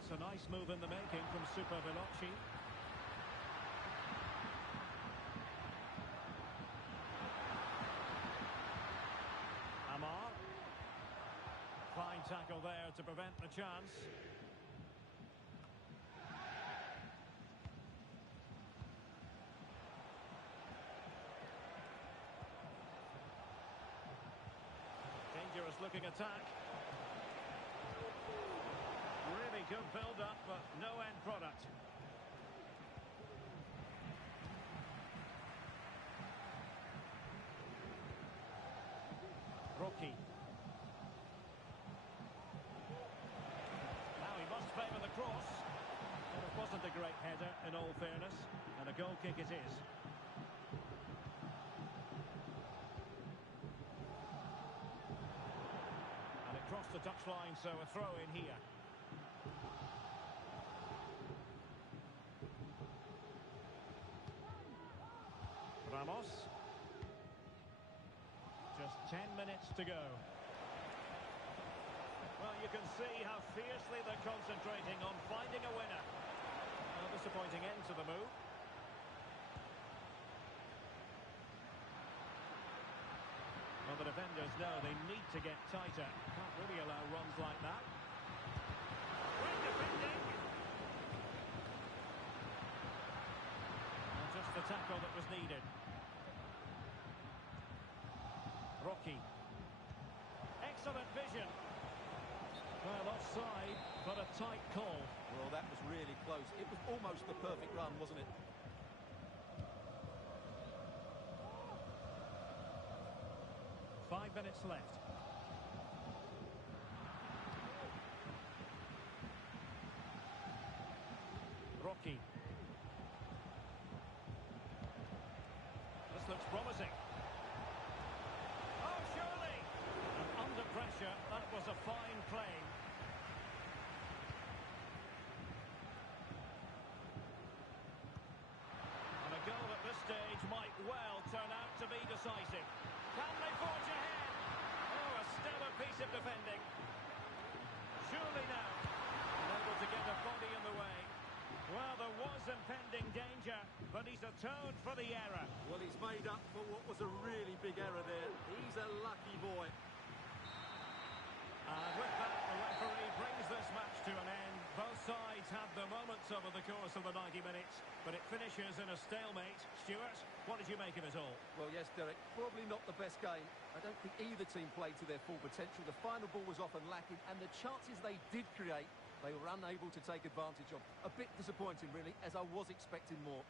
It's a nice move in the making from Super Veloci. Amar. Fine tackle there to prevent the chance. Dangerous looking attack. Really good build-up, but no end product. Rocky. Now he must favour the cross. Well, it wasn't a great header, in all fairness, and a goal kick it is. And it crossed the touchline, so a throw in here. Ramos. Just 10 minutes to go. Well, you can see how fiercely they're concentrating on finding a winner. A disappointing end to the move. Well, the defenders know they need to get tighter. Can't really allow runs like that. Great defending. And just the tackle that was needed. Rocky. Excellent vision. Well, offside, but a tight call. Well, that was really close. It was almost the perfect run, wasn't it? Five minutes left. Rocky. This looks promising. Oh, surely! And under pressure, that was a fine play. decisive. Can they forge ahead? Oh, a stellar piece of defending. Surely now. Unable to get a body in the way. Well, there was impending danger, but he's atoned for the error. Well, he's made up for what was a really big error there. He's a lucky boy. And with that, the referee brings this match to an end. Both sides have their moments over the course of the 90 minutes, but it finishes in a stalemate. Stuart, what did you make of it all? Well, yes, Derek, probably not the best game. I don't think either team played to their full potential. The final ball was often lacking, and the chances they did create, they were unable to take advantage of. A bit disappointing, really, as I was expecting more.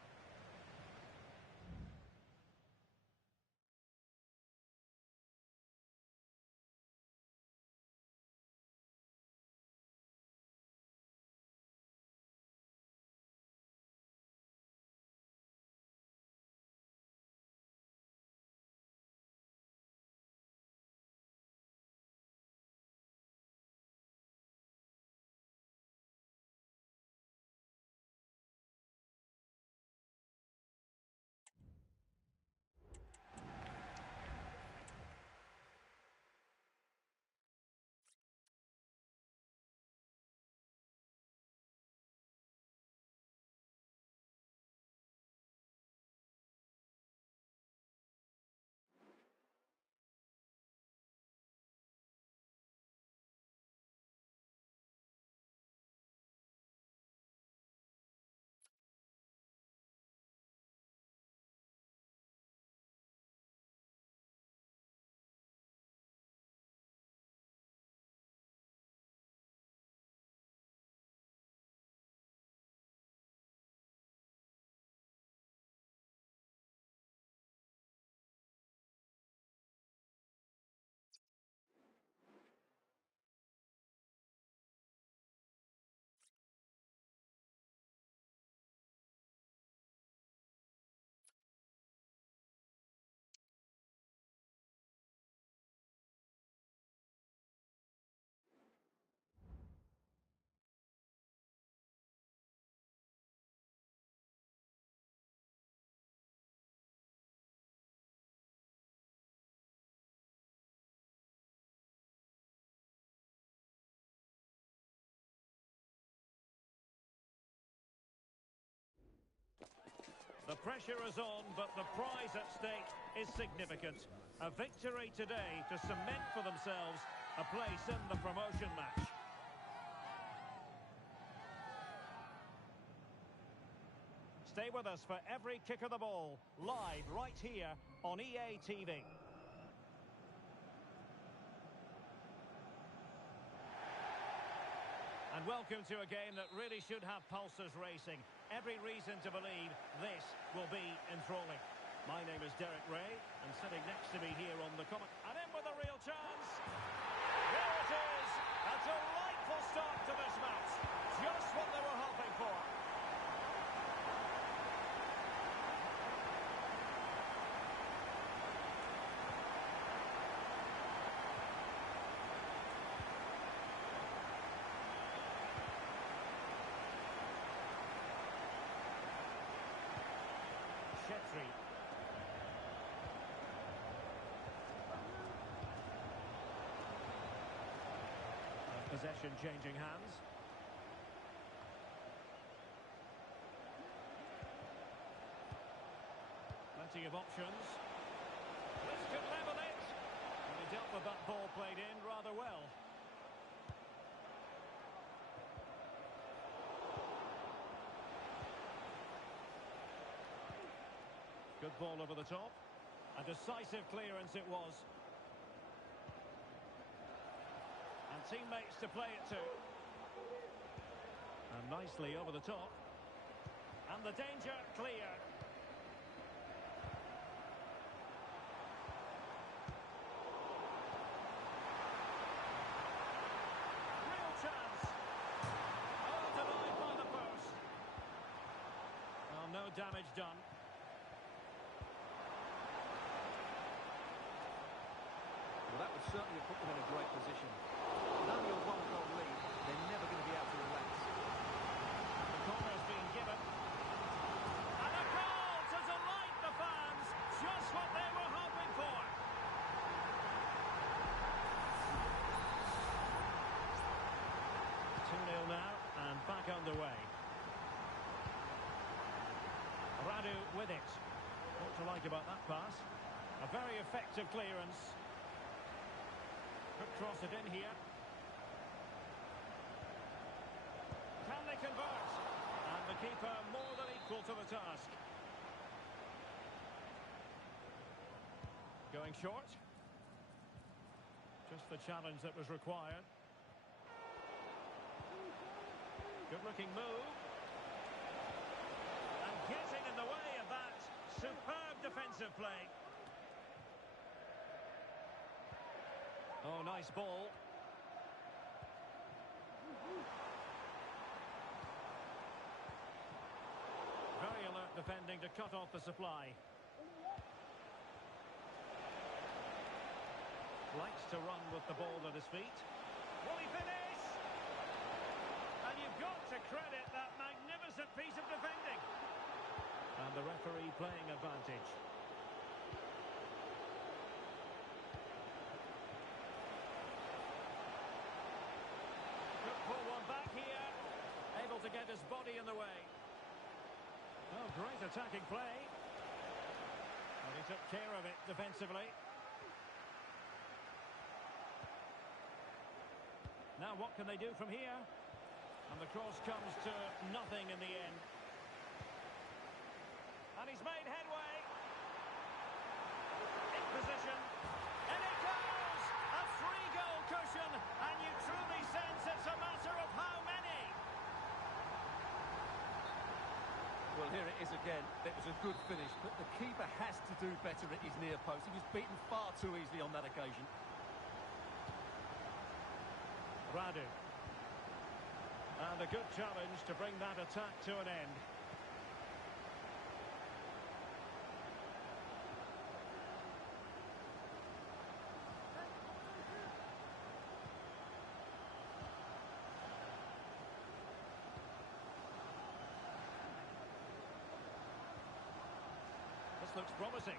The pressure is on, but the prize at stake is significant. A victory today to cement for themselves a place in the promotion match. Stay with us for every kick of the ball, live right here on EA TV. And welcome to a game that really should have pulses racing. Every reason to believe this will be enthralling. My name is Derek Ray, and sitting next to me here on the comment, and in with a real chance. There it is! A delightful start to this match. Just what they were hoping for. Possession changing hands. Plenty of options. This could level it. And he dealt with that ball played in rather well. Good ball over the top. A decisive clearance it was. And teammates to play it to. And nicely over the top. And the danger clear. Real chance. Oh, denied by the post. Well, no damage done. Well, that would certainly have put them in a great position. With only a one-goal lead, they're never going to be able to relax. The corner's being given. And a goal to delight the fans. Just what they were hoping with it. What to like about that pass? A very effective clearance. Could cross it in here. Can they convert? And the keeper more than equal to the task. Going short. Just the challenge that was required. Good looking move. And getting in the way of that. Superb defensive play. Oh, nice ball. Very alert defending to cut off the supply. Likes to run with the ball at his feet. Will he finish? And you've got to credit that magnificent piece of defending. And the referee playing advantage. Could pull one back here. Able to get his body in the way. Oh, great attacking play. And he took care of it defensively. Now what can they do from here? And the cross comes to nothing in the end. And he's made headway. In position. And it goes! A 3-goal cushion. And you truly sense it's a matter of how many. Well, here it is again. It was a good finish, but the keeper has to do better at his near post. He was beaten far too easily on that occasion. Radu. And a good challenge to bring that attack to an end. This looks promising.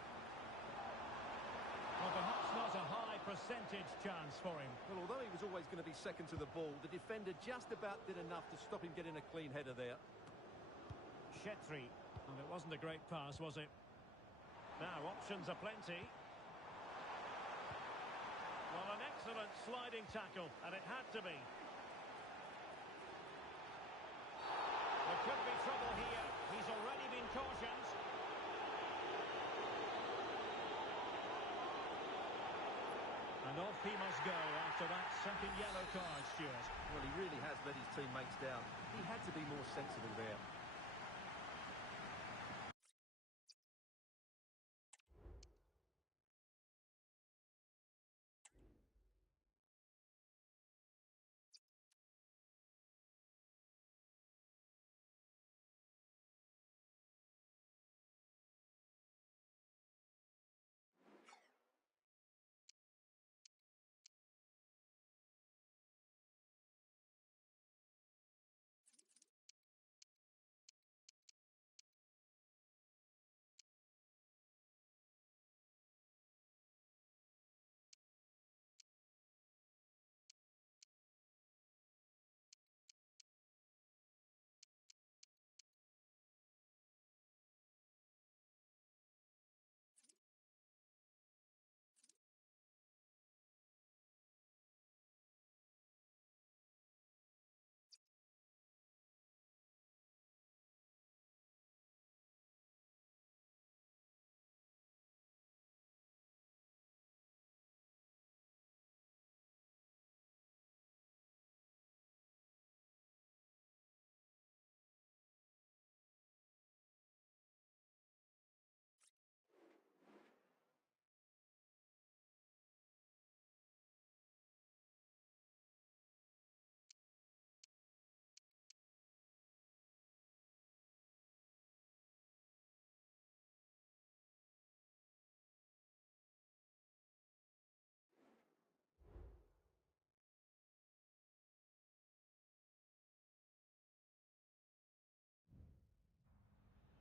Well, perhaps not a high percentage chance for him. Well, although he was always going to be second to the ball, the defender just about did enough to stop him getting a clean header there. Chetri. And it wasn't a great pass, was it? Now, options are plenty. Well, an excellent sliding tackle, and it had to be. There could be trouble here. He's already been cautioned. And off he must go after that second yellow card, Stuart. Well, he really has let his teammates down. He had to be more sensible there.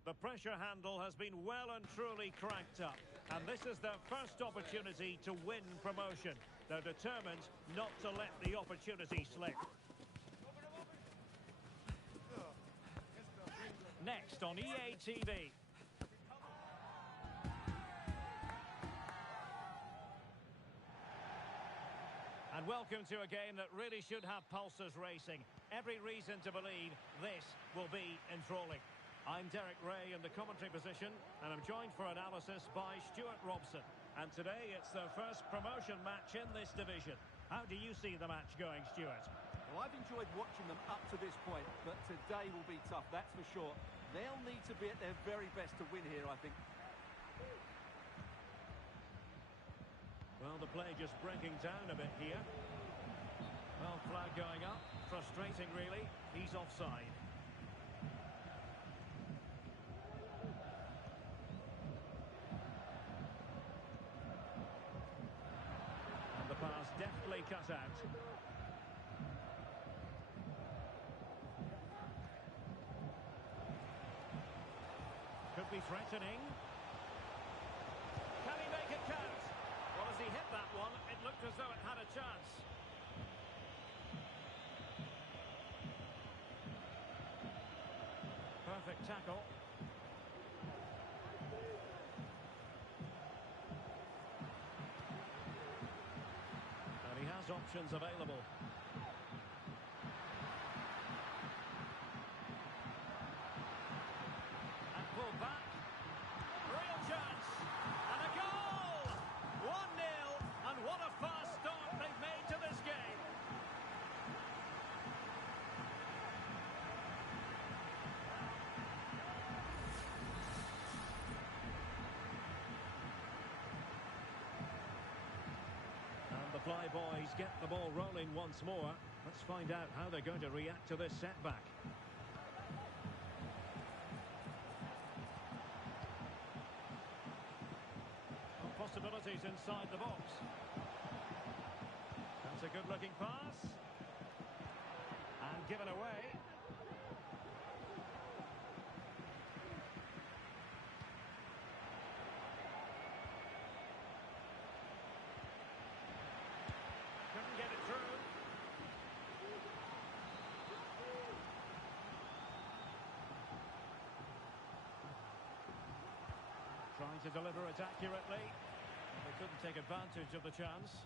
The pressure handle has been well and truly cranked up. And this is their first opportunity to win promotion. They're determined not to let the opportunity slip. Next on EA TV. And welcome to a game that really should have pulses racing. Every reason to believe this will be enthralling. I'm Derek Ray in the commentary position, and I'm joined for analysis by Stuart Robson. And today it's their first promotion match in this division. How do you see the match going, Stuart? Well, I've enjoyed watching them up to this point, but today will be tough, that's for sure. They'll need to be at their very best to win here, I think. Well, the play just breaking down a bit here. Well, flag going up. Frustrating, really. He's offside. And the pass deftly cut out. Could be threatening. Can he make it count? Well, as he hit that one, it looked as though it had a chance. Perfect tackle. And he has options available. And pulled back. Real chance. And a goal! 1-0. And what a fast start they've made to this game. And the Fly Boys get the ball rolling once more. Let's find out how they're going to react to this setback. Possibilities inside the box. That's a good-looking pass. And given away. Couldn't get it through. Trying to deliver it accurately. They couldn't take advantage of the chance.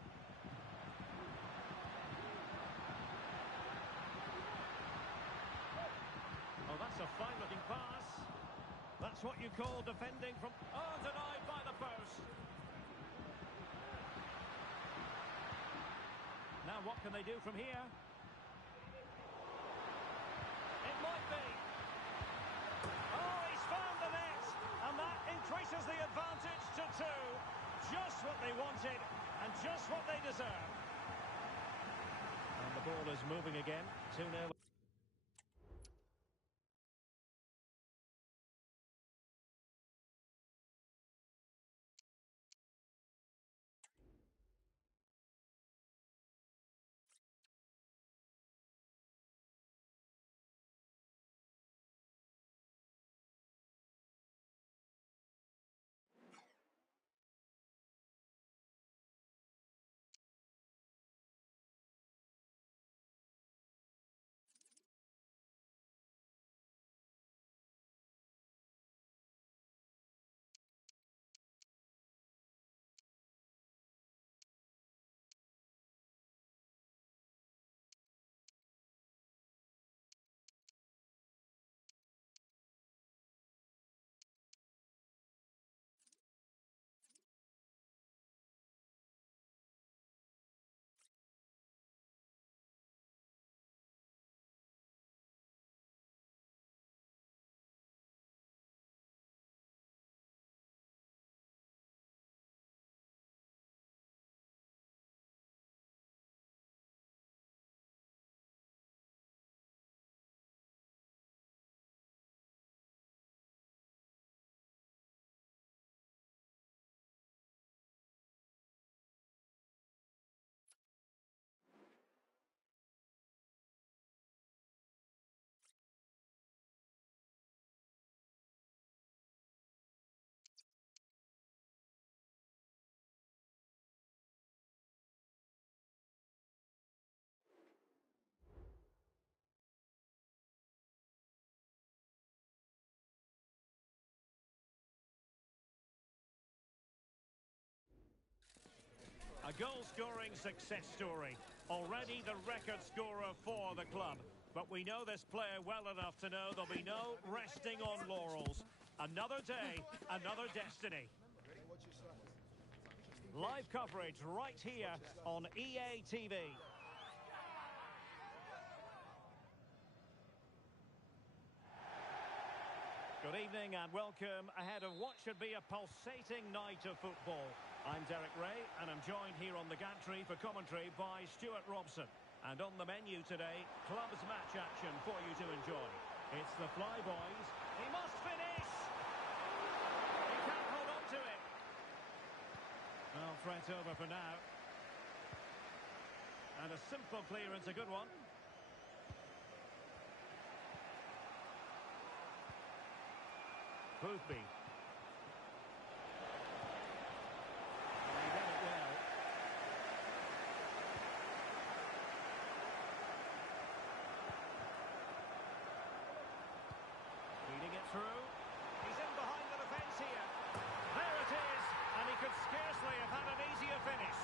Oh, that's a fine-looking pass. That's what you call defending from... Oh, denied by the post. Now what can they do from here? It might be. Oh, he's found the net. And that increases the advantage to 2. Just what they wanted, and just what they deserve. And the ball is moving again, 2-0. goal-scoring success story. Already the record scorer for the club. But we know this player well enough to know there'll be no resting on laurels. Another day, another destiny. Live coverage right here on EA TV. Good evening and welcome ahead of what should be a pulsating night of football. I'm Derek Ray and I'm joined here on the gantry for commentary by Stuart Robson. And on the menu today, clubs match action for you to enjoy. It's the Flyboys. He must finish! He can't hold on to it. Well, threat over for now. And a simple clearance, a good one. Boothby. He did it well. Feeding it through. He's in behind the defence here. There it is. And he could scarcely have had an easier finish.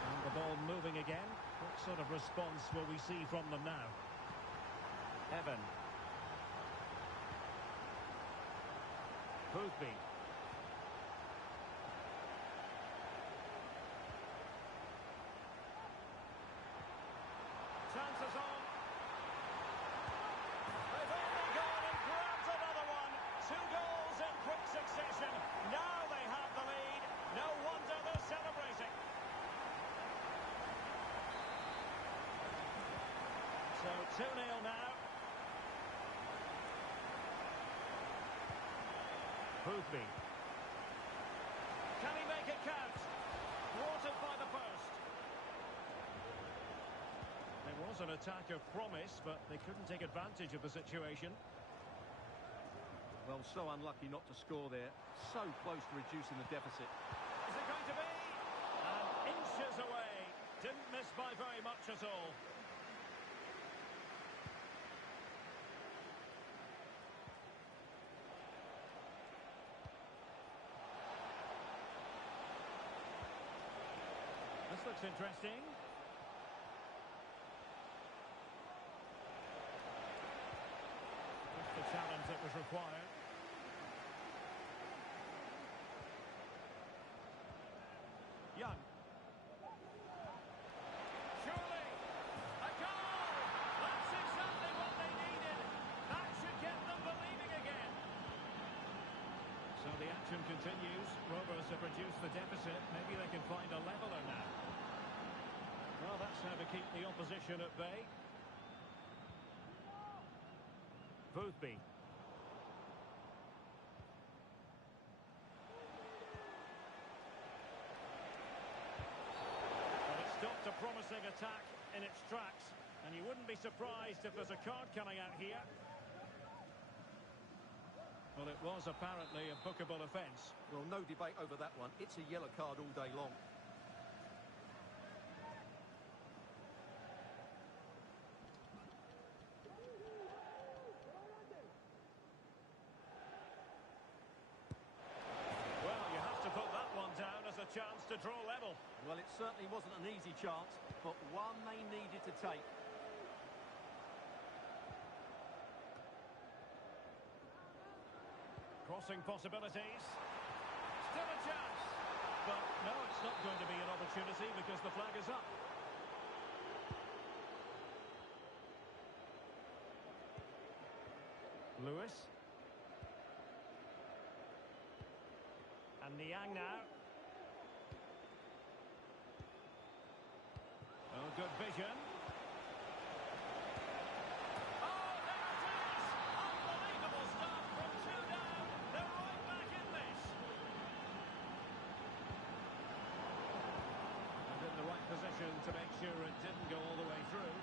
And the ball moving again. What sort of response will we see from them now? Evan. Boothby. Chances on. They've only gone and grabbed another one. 2 goals in quick succession. Now they have the lead. No wonder they're celebrating. So 2-0 now. Boothby. Can he make it count? Thwarted by the post. There was an attack of promise, but they couldn't take advantage of the situation. Well, so unlucky not to score there. So close to reducing the deficit. Is it going to be? And inches away. Didn't miss by very much at all. This looks interesting. Just the challenge that was required. Young. Surely. A goal! That's exactly what they needed. That should get them believing again. So the action continues. Rovers have reduced the deficit. Maybe they can find a leveller now. Well, that's how to keep the opposition at bay. Boothby. Well, it stopped a promising attack in its tracks, and you wouldn't be surprised if there's a card coming out here. Well, it was apparently a bookable offence. Well, no debate over that one. It's a yellow card all day long. Well, you have to put that one down as a chance to draw level. Well, it certainly wasn't an easy chance, but one they needed to take. Crossing possibilities. Still a chance. But no, it's not going to be an opportunity because the flag is up. Lewis. And Niang now. Oh, good vision. Oh, there it is! Unbelievable stuff from 2 down. They're right back in this. And in the right position to make sure it didn't go all the way through.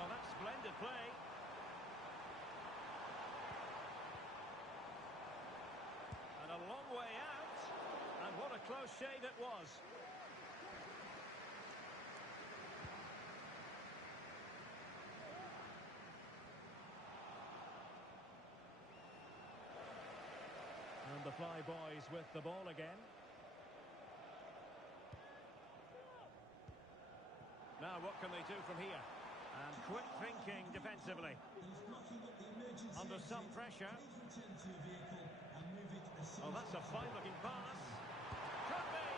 Oh, that's splendid play. And a long way out. And what a close shave it was. Sky boys with the ball again. Now what can they do from here? And quick thinking defensively. He's blocking up the emergency Under some exit. pressure. Please return to your vehicle and move it as soon Oh, as that's a possible. fine-looking pass. Could be.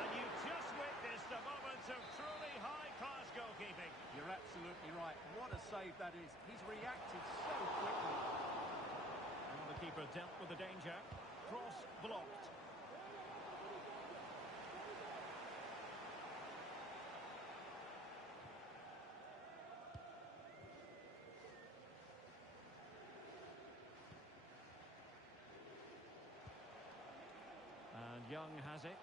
And you just witnessed a moment of truly high-class goalkeeping. You're absolutely right. What a save that is. He's reacted so quickly. And the keeper dealt with the danger. Cross blocked. And Young has it.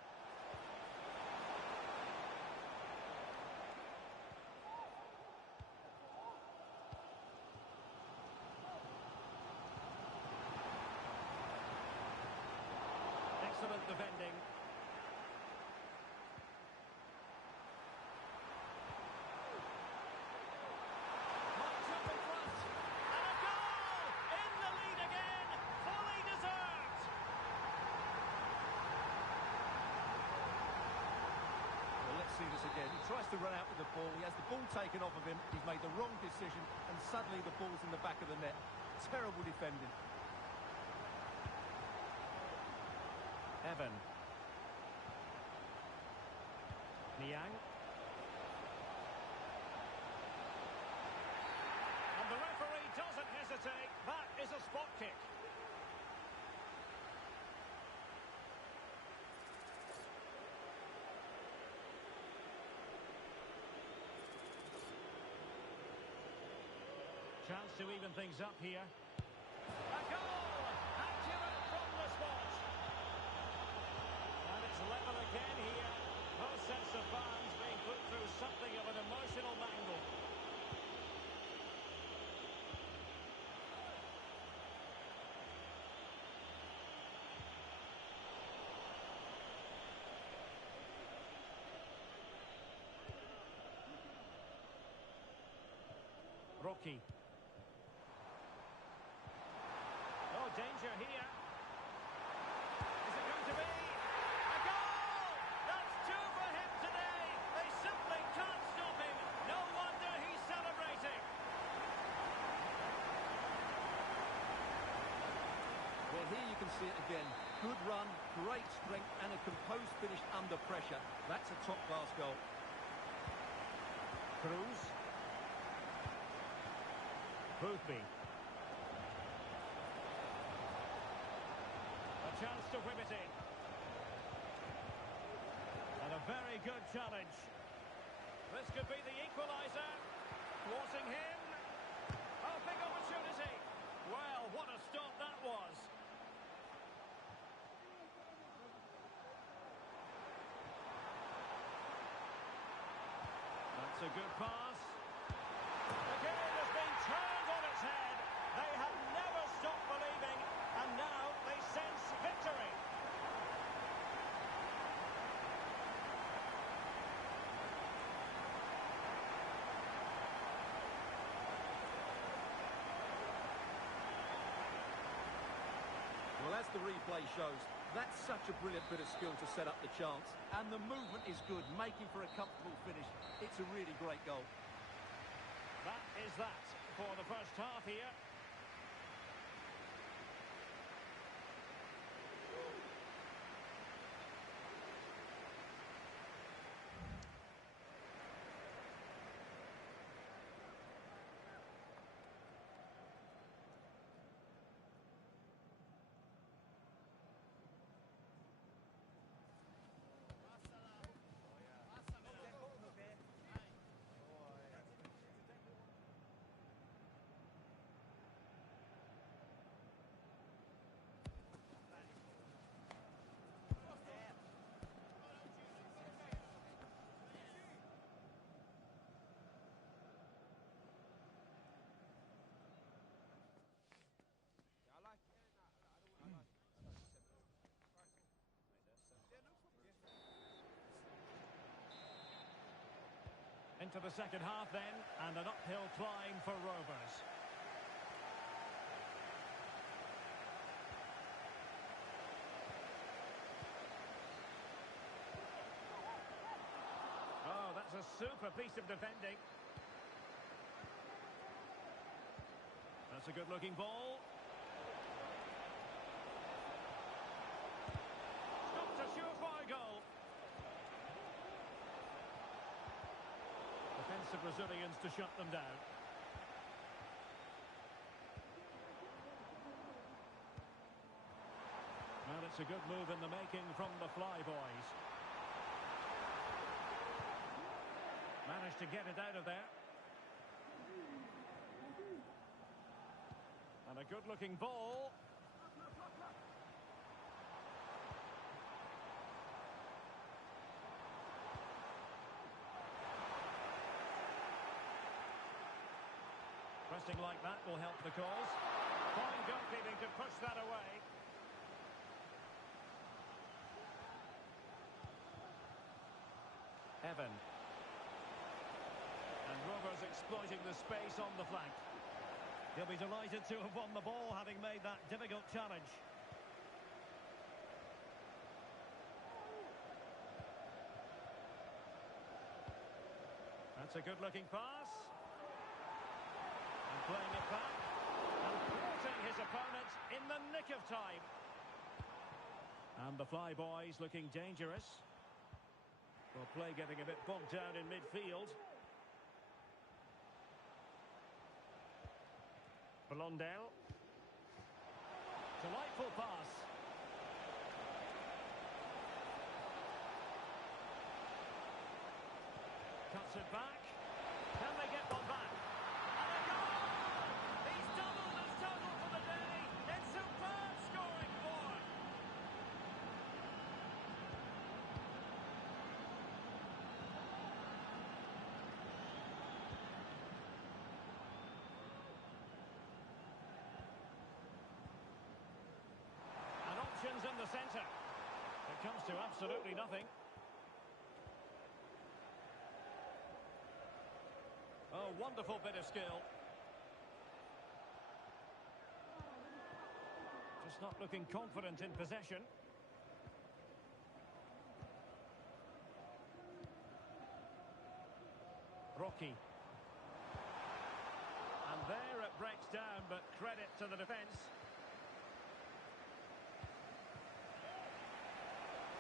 Excellent defending. Marks up in front. And a goal! In the lead again. Fully deserved. Well, let's see this again. He tries to run out with the ball. He has the ball taken off of him. He's made the wrong decision, and suddenly the ball's in the back of the net. Terrible defending. Evan. Niang. And the referee doesn't hesitate. That is a spot kick. Chance to even things up here. A goal! Accurate from the spot. And it's level again here. Both sets of fans being put through something of an emotional mangle. Rocky. Oh, danger here. Is it going to be? A goal! That's two for him today. They simply can't stop him. No wonder he's celebrating. Well, here you can see it again. Good run, great strength, and a composed finish under pressure. That's a top-class goal. Cruz. Boothby. A chance to whip it in. And a very good challenge. This could be the equaliser. Thwarting him. Oh, big opportunity. Well, what a stop that was. That's a good pass. The game has been turned on its head. They have never stopped believing, and now they sense victory. Well, as the replay shows, that's such a brilliant bit of skill to set up the chance. And the movement is good, making for a comfortable finish. It's a really great goal. That is that for the first half here. Into the second half then, and an uphill climb for Rovers. Super piece of defending. That's a good-looking ball. Stopped a surefire goal. Defensive Brazilians to shut them down. Well, it's a good move in the making from the Flyboys. Managed to get it out of there. And a good-looking ball. Pressing like that will help the cause. Fine goalkeeping to push that away. Evan. And Rovers exploiting the space on the flank. He'll be delighted to have won the ball, having made that difficult challenge. That's a good-looking pass. And playing it back. And thwarting his opponent in the nick of time. And the Flyboys looking dangerous. Well, play getting a bit bogged down in midfield. Blondell. Delightful pass. Cuts it back. Can they get one back? And a goal! He's doubled his total for the day. It's superb scoring form. And options in the centre. It comes to absolutely nothing. Oh, wonderful bit of skill. Just not looking confident in possession. Rocky. And there it breaks down, but credit to the defence.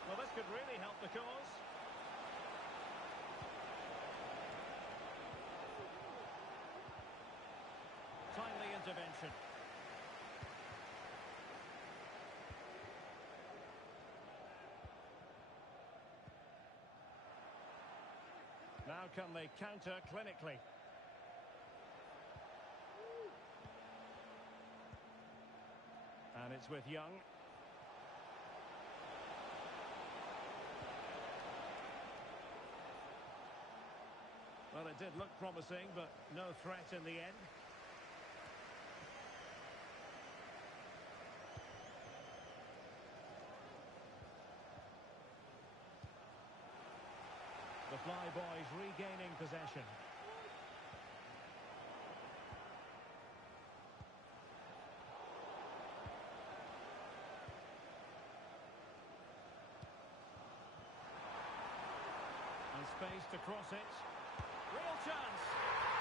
Well, this could really help the cause. Timely intervention. Now can they counter clinically? And it's with Young. Well, it did look promising, but no threat in the end. The Flyboys regaining possession. And space to cross it. Real chance.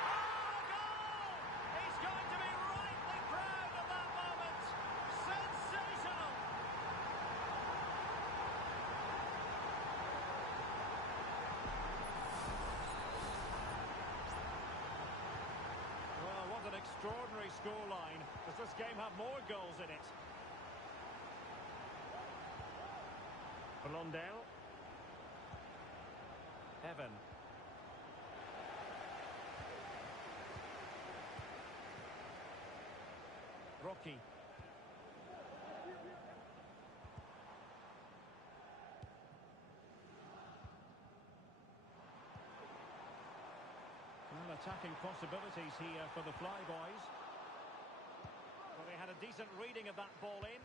Oh, goal! He's going to be rightly proud of that moment. Sensational! Well, what an extraordinary scoreline. Does this game have more goals in it? Blondell. Evan. Rocky. Well, attacking possibilities here for the Flyboys. Well, they had a decent reading of that ball in.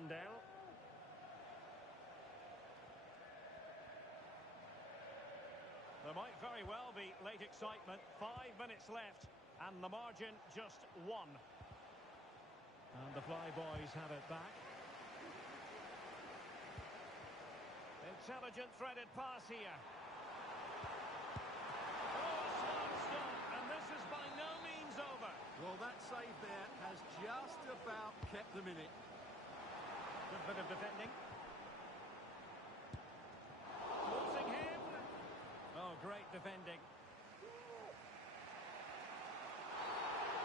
Blondell. There might very well be late excitement. 5 minutes left, and the margin just 1. And the Flyboys have it back. Intelligent threaded pass here. Oh, a smart stop, and this is by no means over. Well, that save there has just about kept them in it. Good bit of defending. Forcing him. Oh, great defending.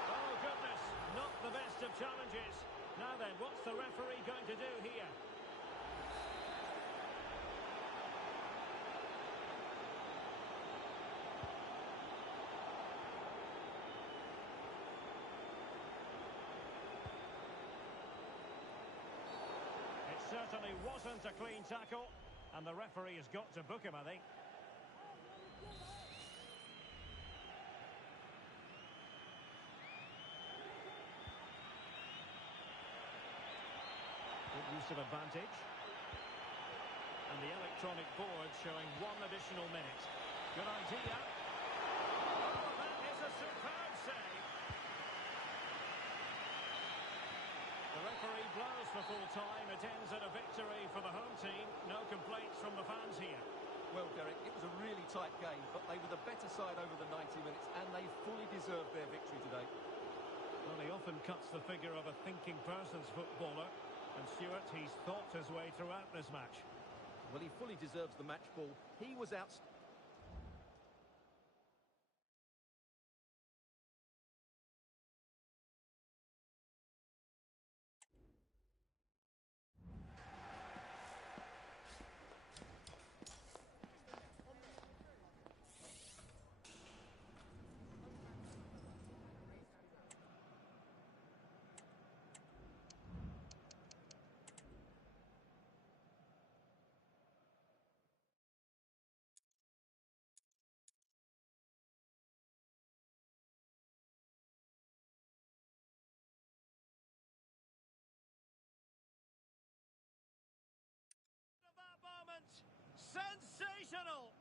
Oh, goodness. Not the best of challenges. Now then, what's the referee going to do here? Certainly wasn't a clean tackle, and the referee has got to book him, I think. Good use of advantage. And the electronic board showing 1 additional minute. Good idea. Oh, that is a superb save. The referee blows for full time. It ends in a victory for the home team. No complaints from the fans here. Well, Derek, it was a really tight game, but they were the better side over the 90 minutes, and they fully deserved their victory today. Well, he often cuts the figure of a thinking person's footballer, and Stuart, he's thought his way throughout this match. Well, he fully deserves the match ball. He was outstanding. That moment, sensational!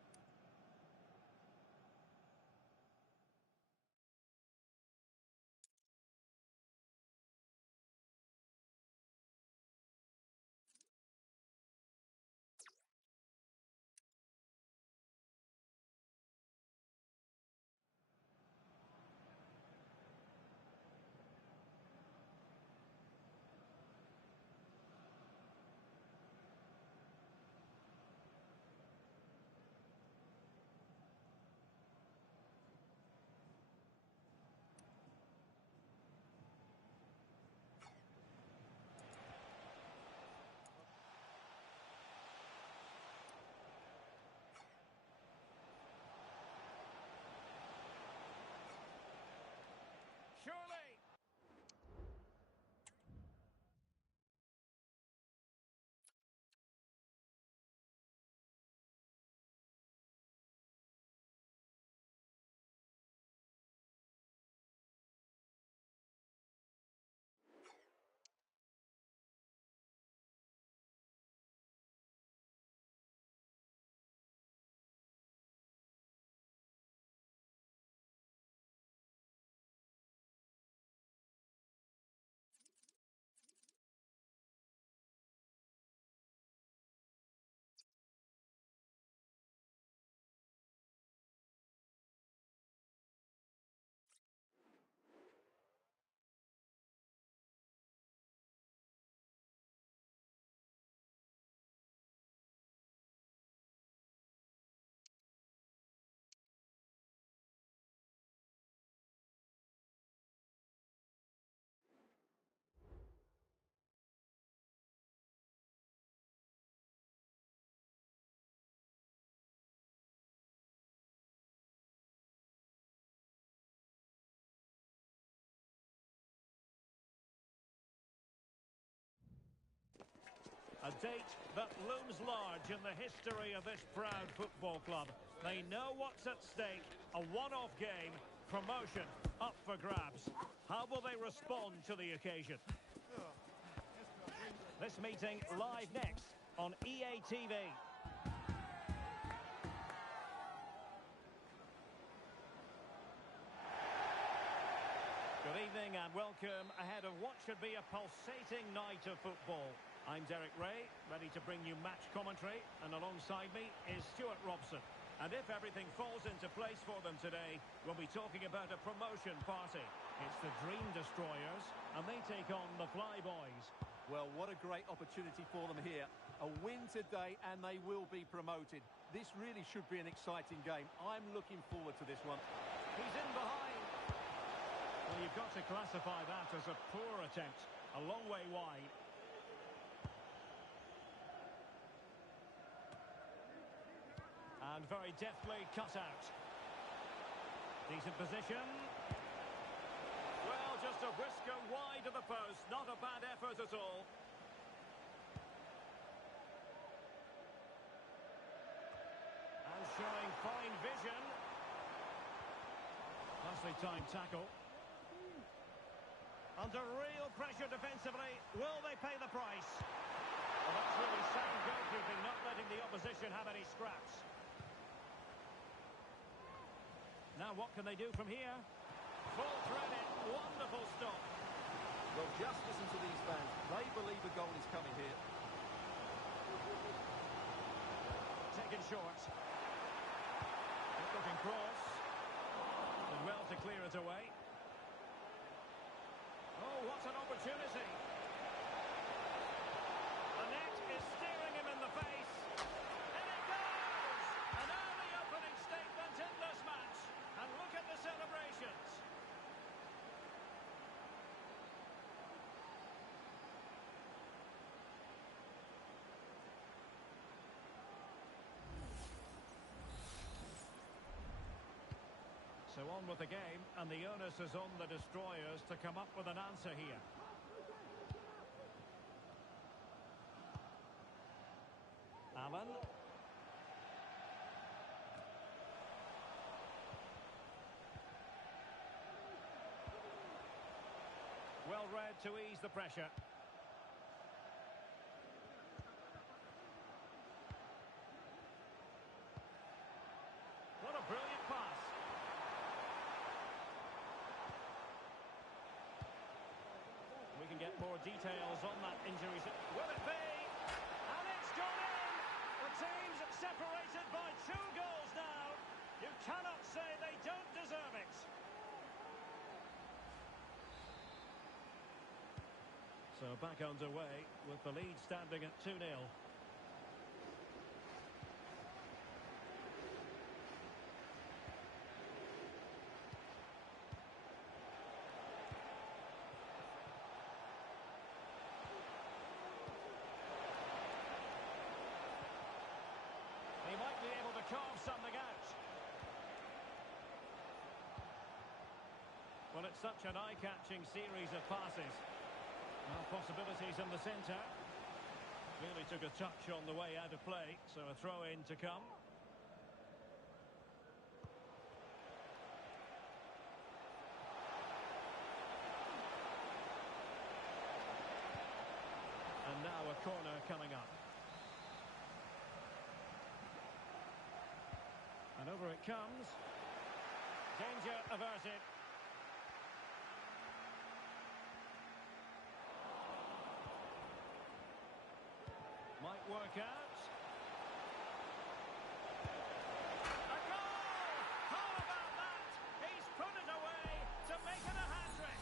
Surely! A date that looms large in the history of this proud football club. They know what's at stake. A one-off game. Promotion up for grabs. How will they respond to the occasion? This meeting live next on EA TV. Good evening and welcome ahead of what should be a pulsating night of football. I'm Derek Ray, ready to bring you match commentary, and alongside me is Stuart Robson. And if everything falls into place for them today, we'll be talking about a promotion party. It's the Dream Destroyers, and they take on the Flyboys. Well, what a great opportunity for them here. A win today and they will be promoted. This really should be an exciting game. I'm looking forward to this one. He's in behind. Well, you've got to classify that as a poor attempt. A long way wide. And very deftly cut out. Decent position. Well, just a whisker wide of the post. Not a bad effort at all. And showing fine vision. Nicely timed tackle. Under real pressure defensively. Will they pay the price? Well, that's really sound goalkeeping, not letting the opposition have any scraps. Now what can they do from here? Full threaded, wonderful stop. Well, just listen to these fans. They believe a goal is coming here. Taken short. Good looking cross. Did well to clear it away. Oh, what an opportunity. The net is staring him in the face. And it goes! An early opening statement in this match. And look at the celebrations. So on with the game, and the onus is on the Destroyers to come up with an answer here. Allen. Well read to ease the pressure. What a brilliant pass. We can get more details on that injury. Will it be? And it's gone in! The team's separated by 2 goals now. You cannot say they don't deserve it. So back underway with the lead standing at 2-0. He might be able to carve something out. Well, it's such an eye-catching series of passes. Now possibilities in the centre. Really took a touch on the way out of play, so a throw-in to come. And now a corner coming up. And over it comes. Danger averted. Might work out. A goal! How about that? He's put it away to make it a hat-trick.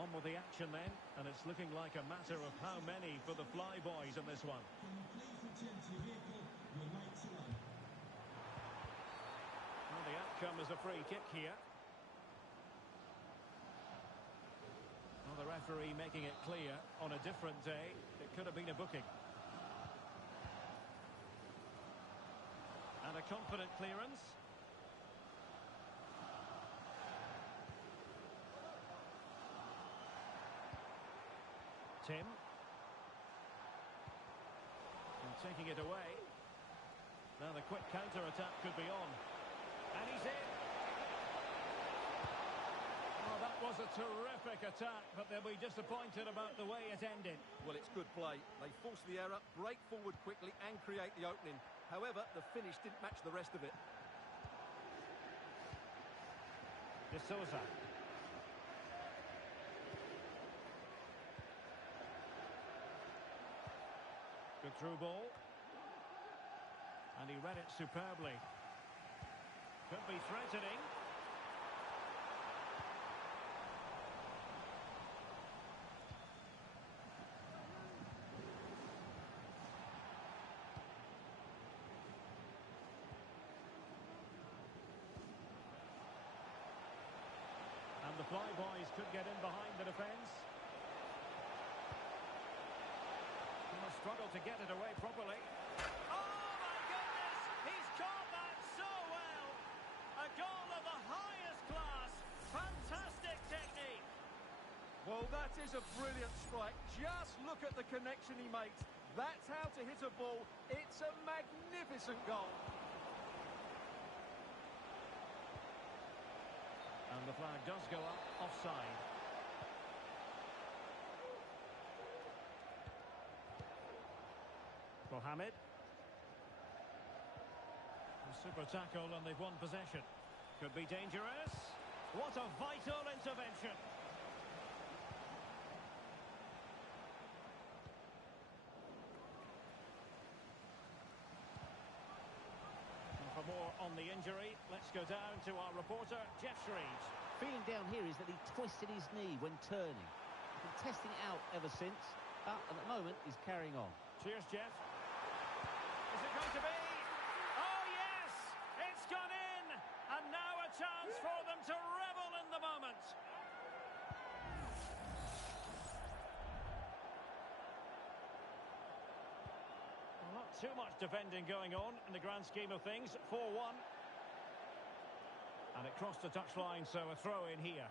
On with the action then, and it's looking like a matter of how many for the Flyboys in this one. Can you please return to your vehicle? Your lights are on. Well, the outcome is a free kick here. Well, the referee making it clear, on a different day, it could have been a booking. And a confident clearance. Tim. And taking it away. Now the quick counter-attack could be on. And he's in. Oh, that was a terrific attack, but they'll be disappointed about the way it ended. Well, it's good play. They force the error, break forward quickly and create the opening. However, the finish didn't match the rest of it. De Souza. Good through ball. And he read it superbly. Could be threatening. And the flyboys could get in behind the defence. He must struggle to get it away properly. Oh, my goodness! He's caught that so well! A goal of the highest class. Fantastic technique. Well, that is a brilliant strike. Just look at the connection he makes. That's how to hit a ball. It's a magnificent goal. And the flag does go up, offside. Mohamed. A super tackle and they've won possession. Could be dangerous. What a vital intervention. And for more on the injury, let's go down to our reporter, Jeff Shreves. Feeling down here is that he twisted his knee when turning. He's been testing it out ever since, but at the moment he's carrying on. Cheers, Jeff. Is it going to be? Oh, yes! It's gone in! And now a chance for them to revel in the moment. Well, not too much defending going on in the grand scheme of things. 4-1. And it crossed the touchline, so a throw in here.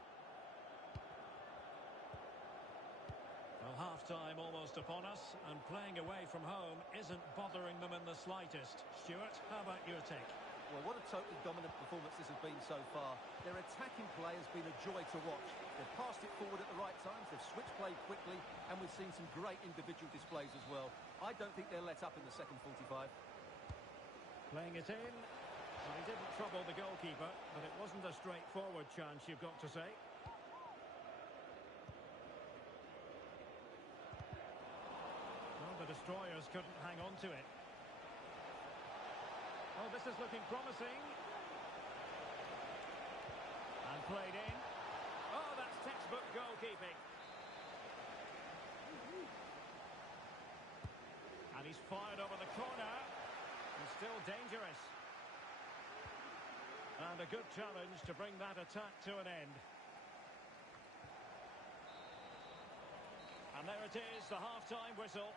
Well, half-time almost upon us, and playing away from home isn't bothering them in the slightest. Stuart, how about your take? Well, what a totally dominant performance this has been so far. Their attacking play has been a joy to watch. They've passed it forward at the right times, they've switched play quickly, and we've seen some great individual displays as well. I don't think they're let up in the second 45. Playing it in. Well, he didn't trouble the goalkeeper, but it wasn't a straightforward chance, you've got to say. Well, the destroyers couldn't hang on to it. Oh, this is looking promising. And played in. Oh, that's textbook goalkeeping. And he's fired over the corner. He's still dangerous. And a good challenge to bring that attack to an end. And there it is, the half-time whistle.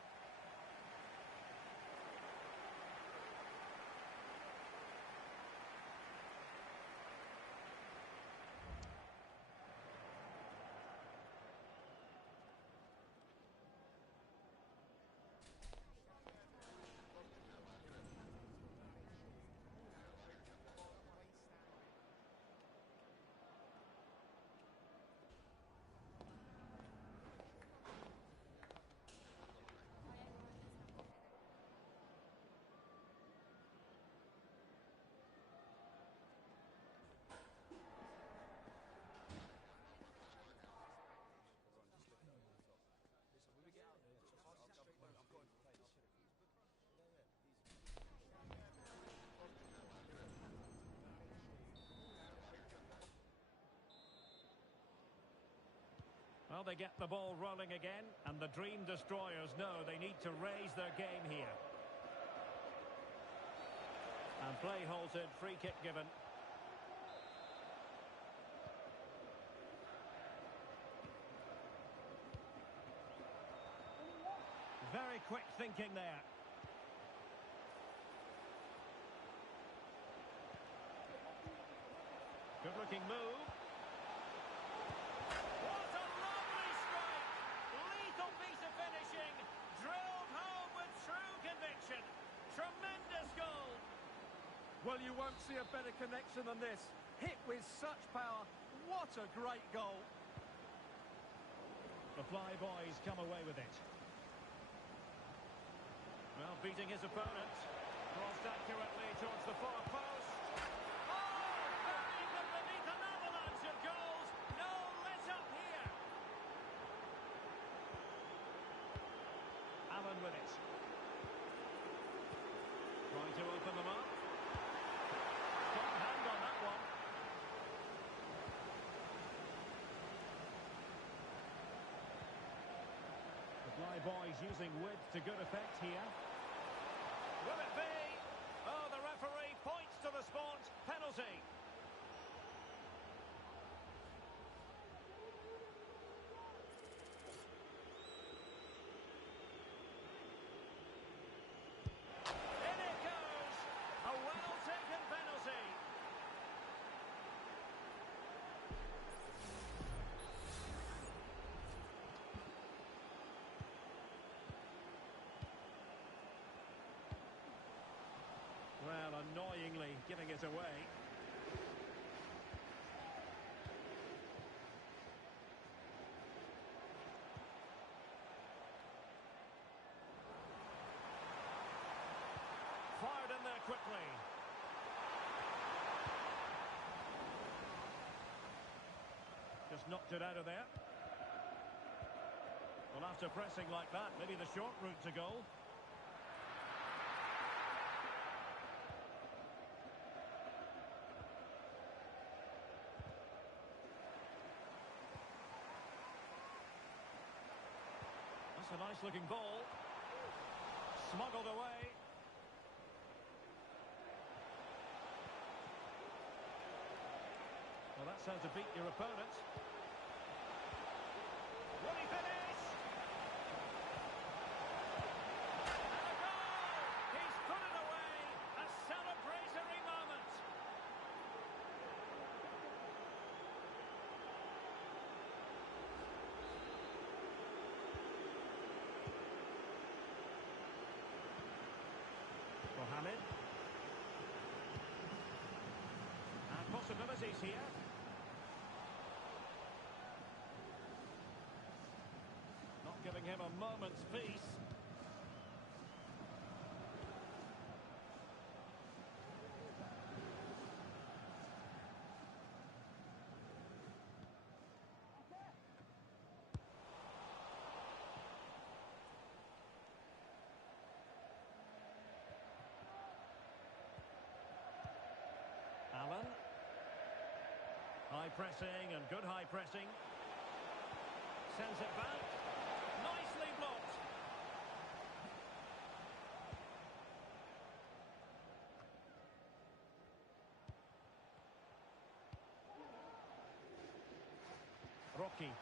Well, they get the ball rolling again, and the Dream Destroyers know they need to raise their game here. And play halted, free kick given. Very quick thinking there. Good looking move. What a lovely strike! Lethal piece of finishing. Drilled home with true conviction. Tremendous goal. Well, you won't see a better connection than this. Hit with such power. What a great goal. The Fly Boys come away with it. Well, beating his opponent. Crossed accurately towards the far post. Oh, buried them beneath an avalanche of goals. No let-up here. Allen with it. Trying to open them up. Got a hand on that one. The Fly Boys using width to good effect here. Will it be? Oh, the referee points to the spot. Penalty. In it goes. A well-taken penalty. Well, annoyingly giving it away. Fired in there quickly. Just knocked it out of there. Well, after pressing like that, maybe the short route to goal. That's a nice-looking ball. Smuggled away. Well, that's how to beat your opponent. Will he finish? And a goal! He's put it away. A celebratory moment. Mohamed. And possibilities here. Not giving him a moment's peace. Allen. High pressing and good high pressing. Sends it back. Nicely blocked. Rocky.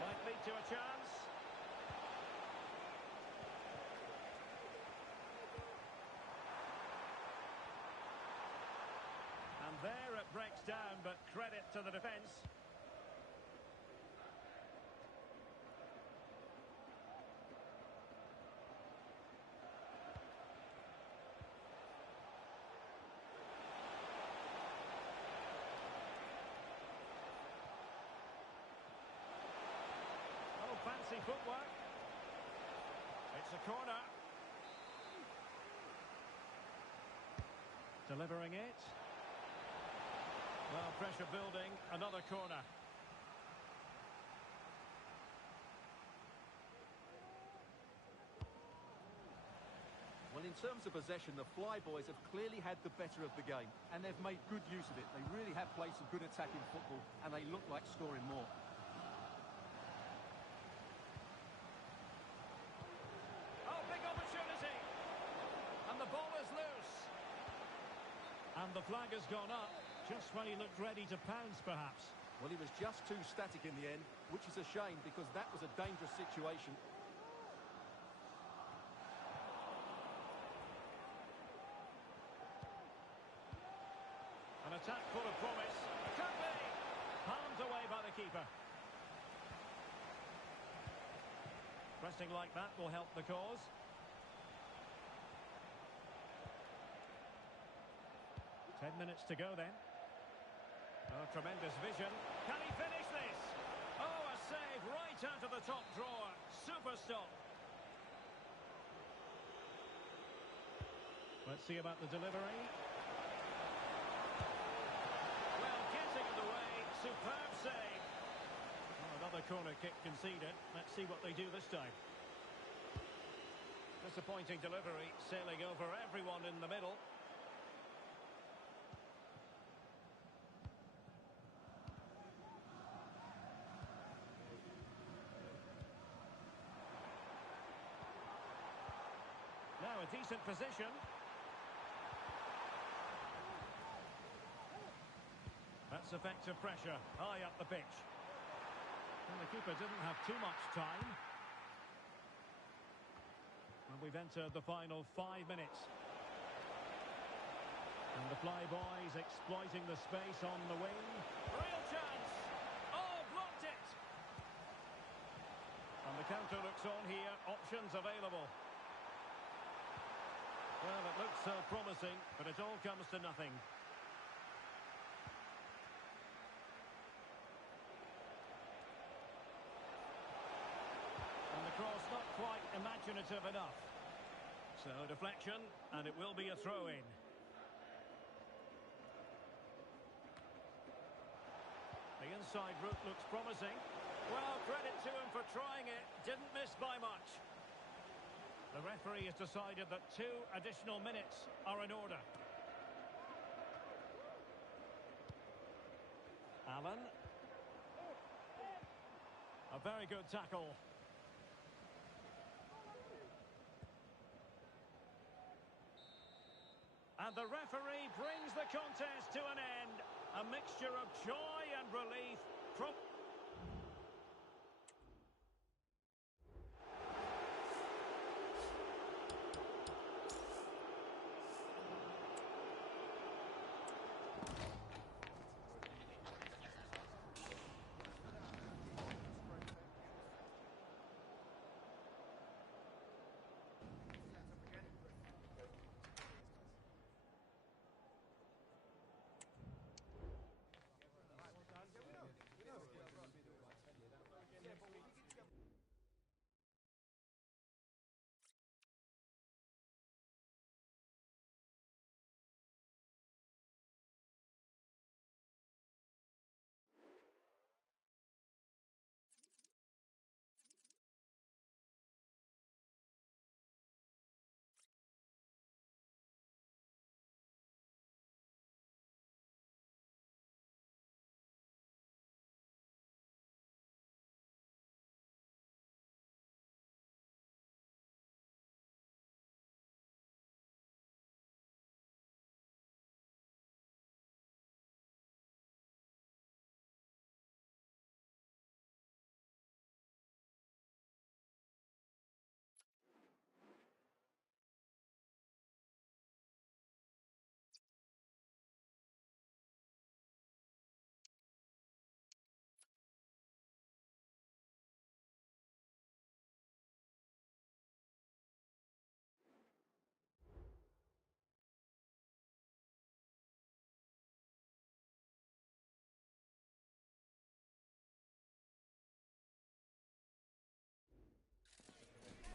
Might lead to a chance. And there it breaks down, but credit to the defence. Oh, fancy footwork. It's a corner. Delivering it. Well, pressure building, another corner. Well, in terms of possession, the Fly Boys have clearly had the better of the game, and they've made good use of it. They really have played some good attacking football, and they look like scoring more. Oh, big opportunity. And the ball is loose. And the flag has gone up, just when he looked ready to pounce, perhaps. Well, he was just too static in the end, which is a shame because that was a dangerous situation. An attack full of promise. Could be. Palmed away by the keeper. Pressing like that will help the cause. Minutes to go then. Oh, tremendous vision. Can he finish this? Oh, a save right out of the top drawer. Super stop. Let's see about the delivery. Well, getting in the way. Superb save. Oh, another corner kick conceded. Let's see what they do this time. Disappointing delivery, sailing over everyone in the middle. Now a decent position. That's effective pressure, high up the pitch. And the keeper didn't have too much time. And we've entered the final 5 minutes. And the Flyboys exploiting the space on the wing. Real chance! Oh, blocked it! And the counter looks on here, options available. Well, it looks so promising, but it all comes to nothing. And the cross not quite imaginative enough. So, deflection, and it will be a throw-in. The inside route looks promising. Well, credit to him for trying it. Didn't miss by much. The referee has decided that 2 additional minutes are in order. Allen. A very good tackle. And the referee brings the contest to an end. A mixture of joy and relief from...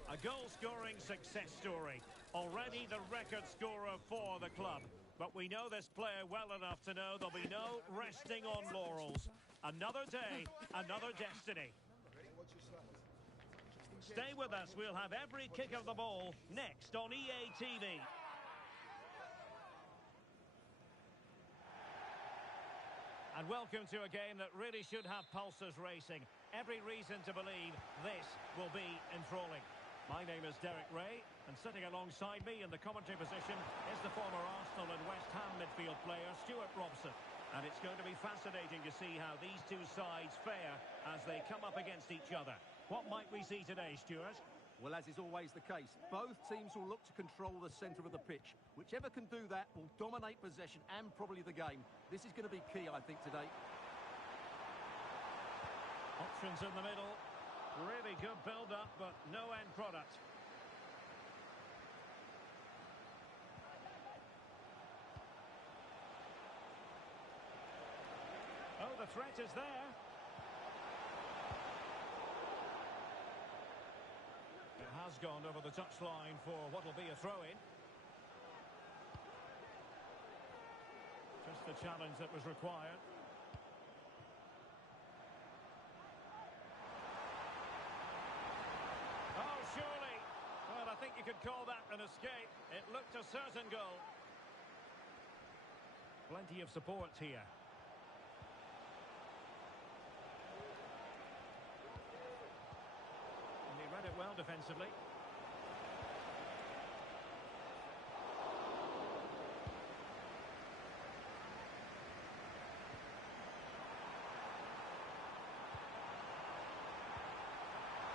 A goal-scoring success story. Already the record scorer for the club. But we know this player well enough to know there'll be no resting on laurels. Another day, another destiny. Stay with us. We'll have every kick of the ball next on EA TV. And welcome to a game that really should have pulses racing. Every reason to believe this will be enthralling. My name is Derek Ray, and sitting alongside me in the commentary position is the former Arsenal and West Ham midfield player, Stuart Robson. And it's going to be fascinating to see how these two sides fare as they come up against each other. What might we see today, Stuart? Well, as is always the case, both teams will look to control the centre of the pitch. Whichever can do that will dominate possession and probably the game. This is going to be key, I think, today. Options in the middle. Really good build-up, but no end product. Oh, the threat is there. It has gone over the touchline for what will be a throw-in. Just the challenge that was required. Oh, surely. Well, I think you could call that an escape. It looked a certain goal. Plenty of support here. And he read it well defensively.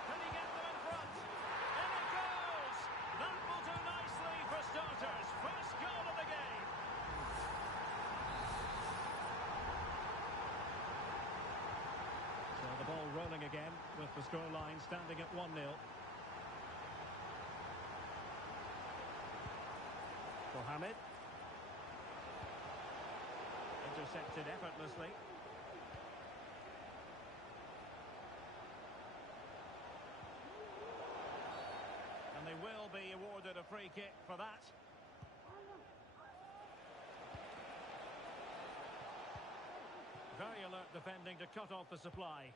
Can he get them in front? In it goes! That will do nicely for starters. First goal of the game. So the ball rolling again with the scoreline standing at 1-0. Mohamed. Intercepted effortlessly. And they will be awarded a free kick for that. Very alert defending to cut off the supply.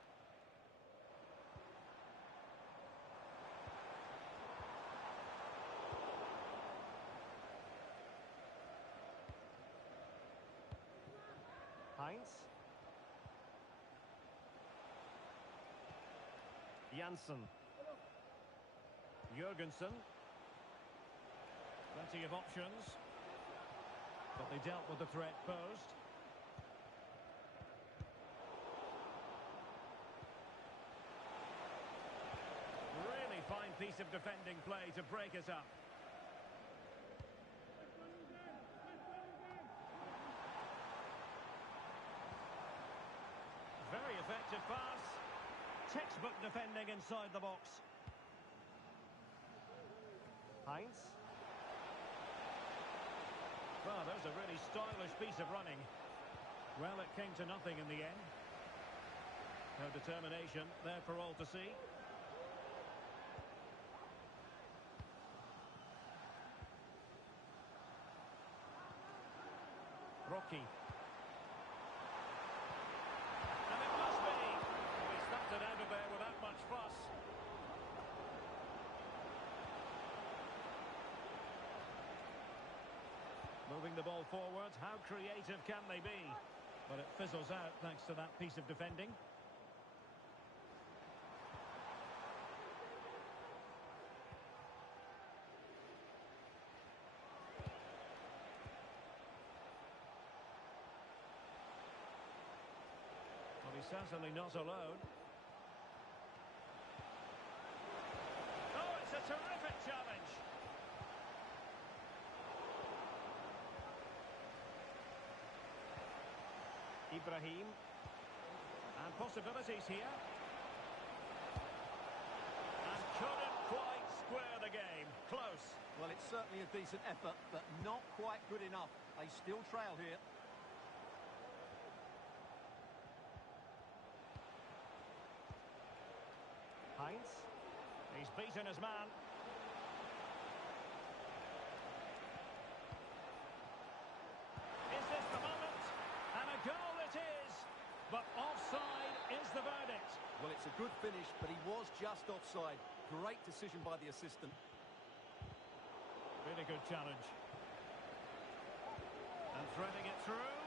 Heinz. Janssen. Jurgensen. Plenty of options. But they dealt with the threat posed. Really fine piece of defending play to break us up. Very effective pass. Textbook defending inside the box. Heinz. Well, there's a really stylish piece of running. Well, it came to nothing in the end. No determination there for all to see. Rocky. And it must be. He snapped it out of there without much fuss. Moving the ball forward, how creative can they be? But it fizzles out thanks to that piece of defending. Well, he's certainly not alone. Oh, it's a terrific challenge. Ibrahim. And possibilities here. And couldn't quite square the game. Close. Well, it's certainly a decent effort, but not quite good enough. They still trail here. Heinz. He's beaten his man. Is this the moment? And a goal it is. But offside is the verdict. Well, it's a good finish, but he was just offside. Great decision by the assistant. Really good challenge. And threading it through.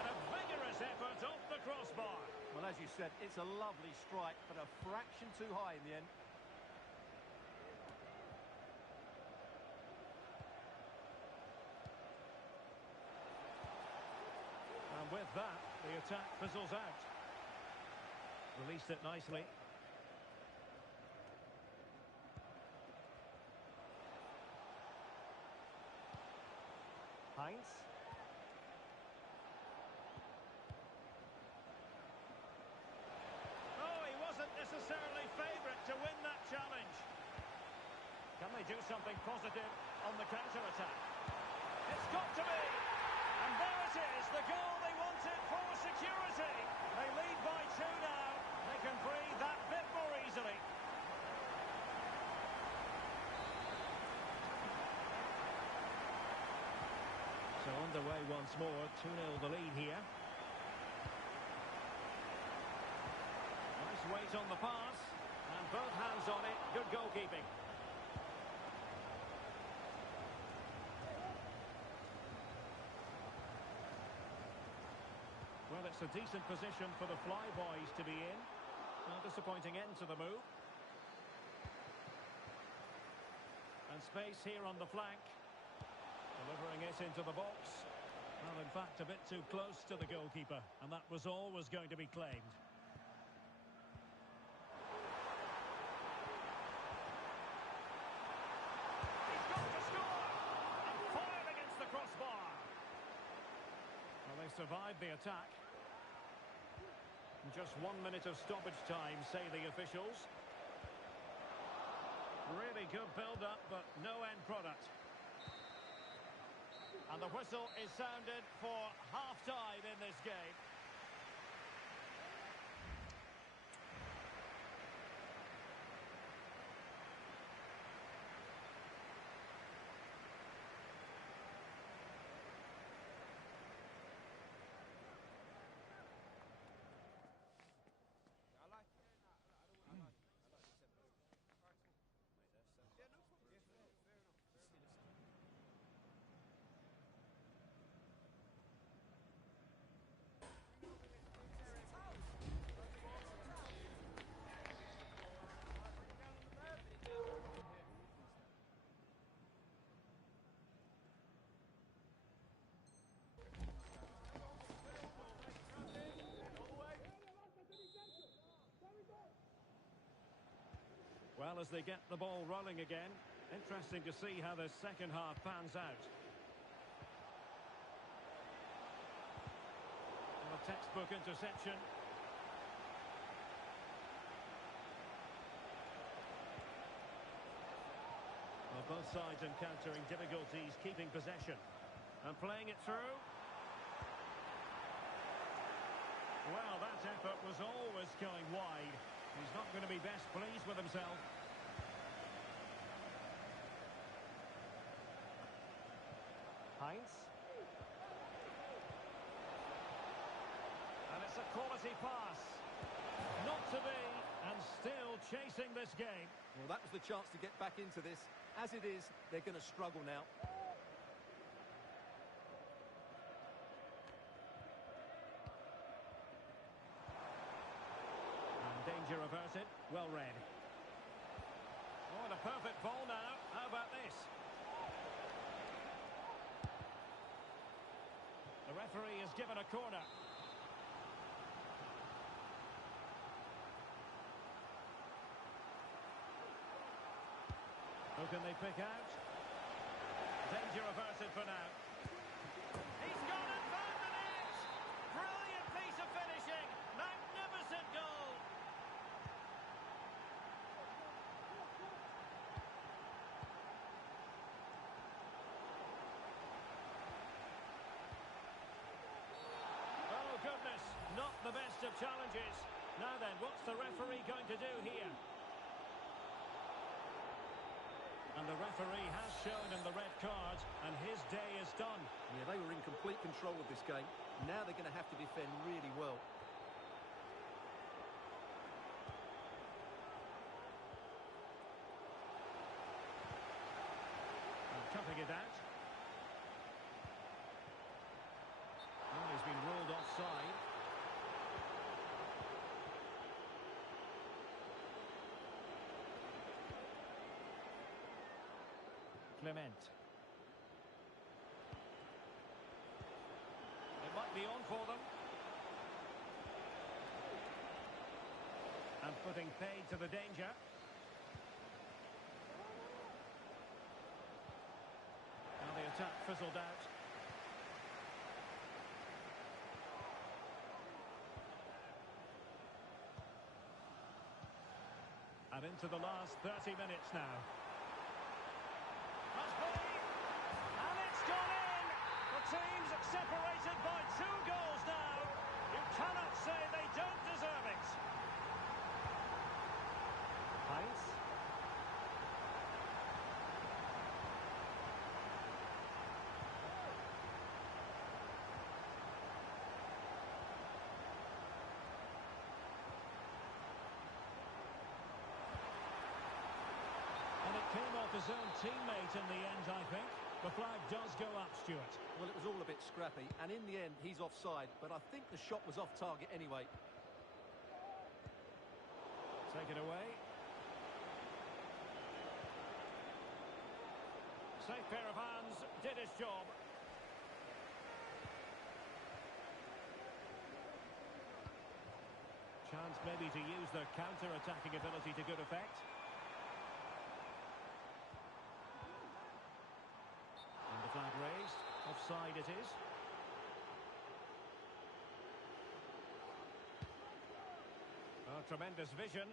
And a vigorous effort off the crossbar. Well, as you said, it's a lovely strike, but a fraction too high in the end. And with that, the attack fizzles out. Released it nicely. Heinz. Oh, he do something positive on the counter-attack. It's got to be! And there it is, the goal they wanted for security. They lead by 2 now. They can breathe that bit more easily. So underway once more, 2-0 the lead here. Nice weight on the pass, and both hands on it, good goalkeeping. Well, it's a decent position for the Flyboys to be in. A disappointing end to the move. And space here on the flank. Delivering it into the box. Well, in fact, a bit too close to the goalkeeper, and that was always going to be claimed. He's got to score! And fired against the crossbar. Well, they survived the attack. Just 1 minute of stoppage time, say the officials. Really good build-up, but no end product. And the whistle is sounded for half-time in this game. Well, as they get the ball rolling again, interesting to see how the second half pans out. And a textbook interception. Well, both sides encountering difficulties keeping possession. And playing it through. Well, that effort was always going wide. He's not going to be best pleased with himself. Heinz. And it's a quality pass. Not to be, and still chasing this game. Well, that was the chance to get back into this. As it is, they're going to struggle now. Danger averted. Well read. Oh, and a perfect ball now. How about this? The referee has given a corner. Who can they pick out? Danger averted for now. He's gone and found the net! Brilliant piece of finishing. Magnificent goal. Oh, goodness, not the best of challenges. Now then, what's the referee going to do here? And the referee has shown him the red card, and his day is done. Yeah, they were in complete control of this game. Now they're going to have to defend really well. And cutting it out. Oh, he's been ruled offside. Clement. It might be on for them. And putting paid to the danger. Now the attack fizzled out. And into the last 30 minutes now. Teams separated by 2 goals now. You cannot say they don't deserve it. Heinz. And it came off his own teammate in the end, I think. The flag does go up, Stuart. Well, it was all a bit scrappy, and in the end, he's offside. But I think the shot was off target anyway. Take it away. Safe pair of hands, did his job. Chance maybe to use their counter-attacking ability to good effect. And the flag raised. Offside it is. Oh, tremendous vision.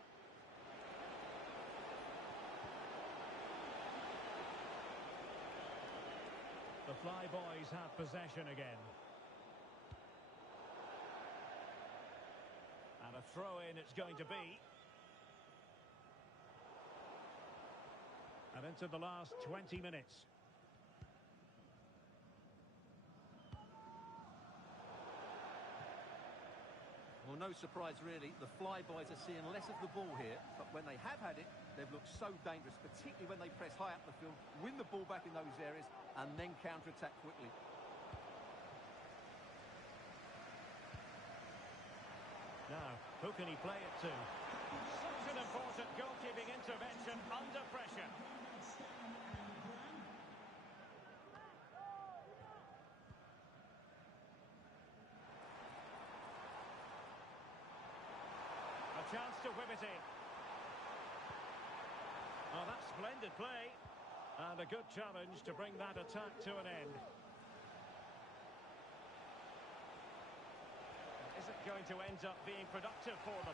The Flyboys have possession again. And a throw-in it's going to be. And into the last 20 minutes. Well, no surprise really. The Flyboys are seeing less of the ball here, but when they have had it, they've looked so dangerous, particularly when they press high up the field, win the ball back in those areas, and then counter-attack quickly. Now, who can he play it to? Such an important goalkeeping intervention under pressure. A chance to whip it in. Oh, that's splendid play. And a good challenge to bring that attack to an end. Is it going to end up being productive for them?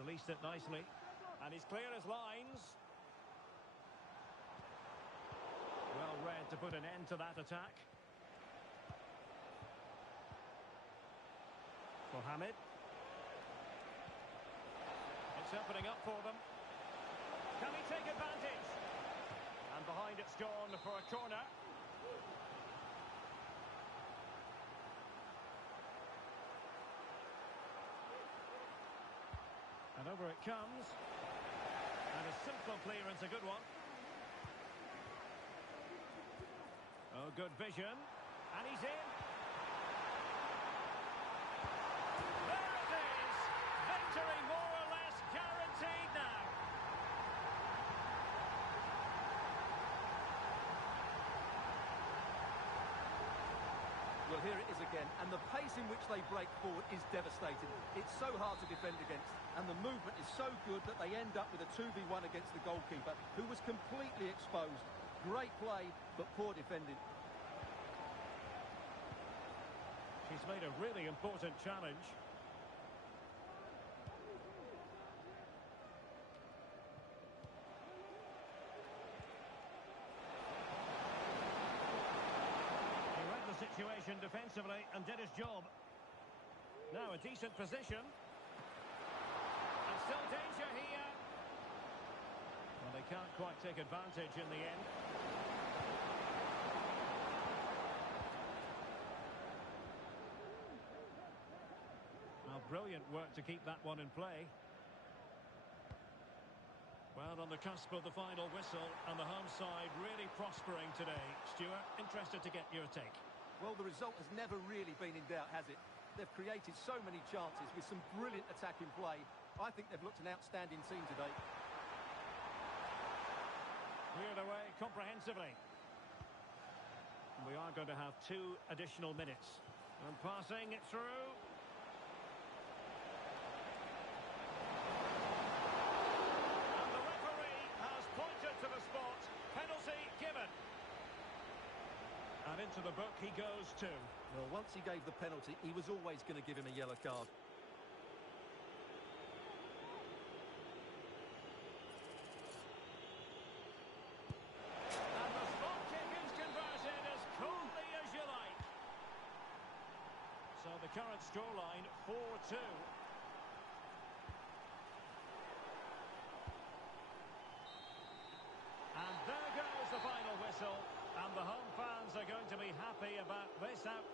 Released it nicely. And he's clear as lines. Well read to put an end to that attack. Mohamed. It's opening up for them. Can he take advantage? And behind it's gone for a corner. And over it comes. And a simple clearance, a good one. Oh, good vision. And he's in. There it is! Victory more or less guaranteed now. Well, here it is again, and the pace in which they break forward is devastating. It's so hard to defend against, and the movement is so good that they end up with a 2v1 against the goalkeeper, who was completely exposed. Great play, but poor defending. She's made a really important challenge. Situation defensively and did his job. Now a decent position. And still danger here. Well, they can't quite take advantage in the end. Well, brilliant work to keep that one in play. Well, on the cusp of the final whistle, and the home side really prospering today. Stuart, interested to get your take. Well, the result has never really been in doubt, has it? They've created so many chances with some brilliant attacking play. I think they've looked an outstanding team today. Cleared away comprehensively. We are going to have 2 additional minutes. And passing it through. And the referee has pointed to the spot. Penalty given. And into the book he goes too. Well, once he gave the penalty, he was always going to give him a yellow card. current scoreline 4-2. And there goes the final whistle. And the home fans are going to be happy about this out.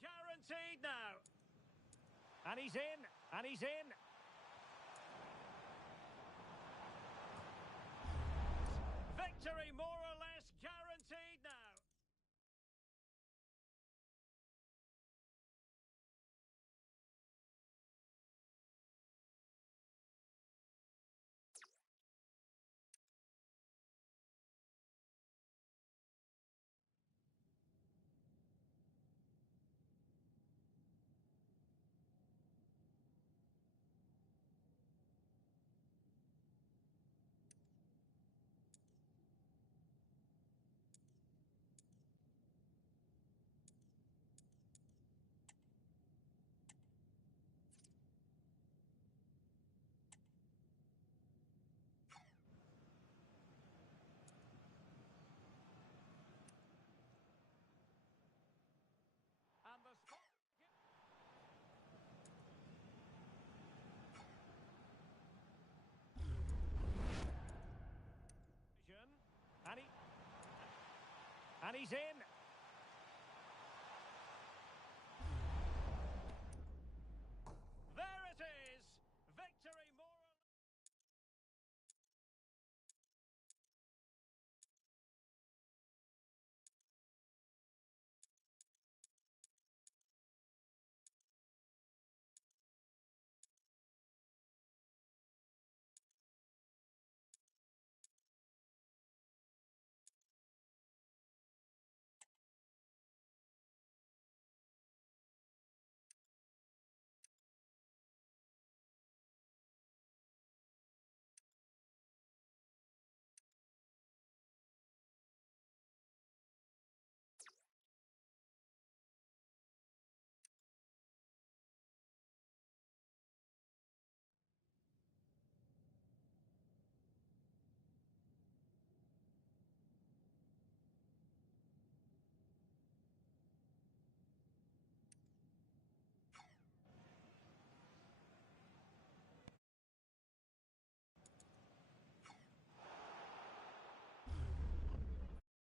Guaranteed now. And he's in. And he's in. Victory more or less guaranteed now. And the spot. And he's in.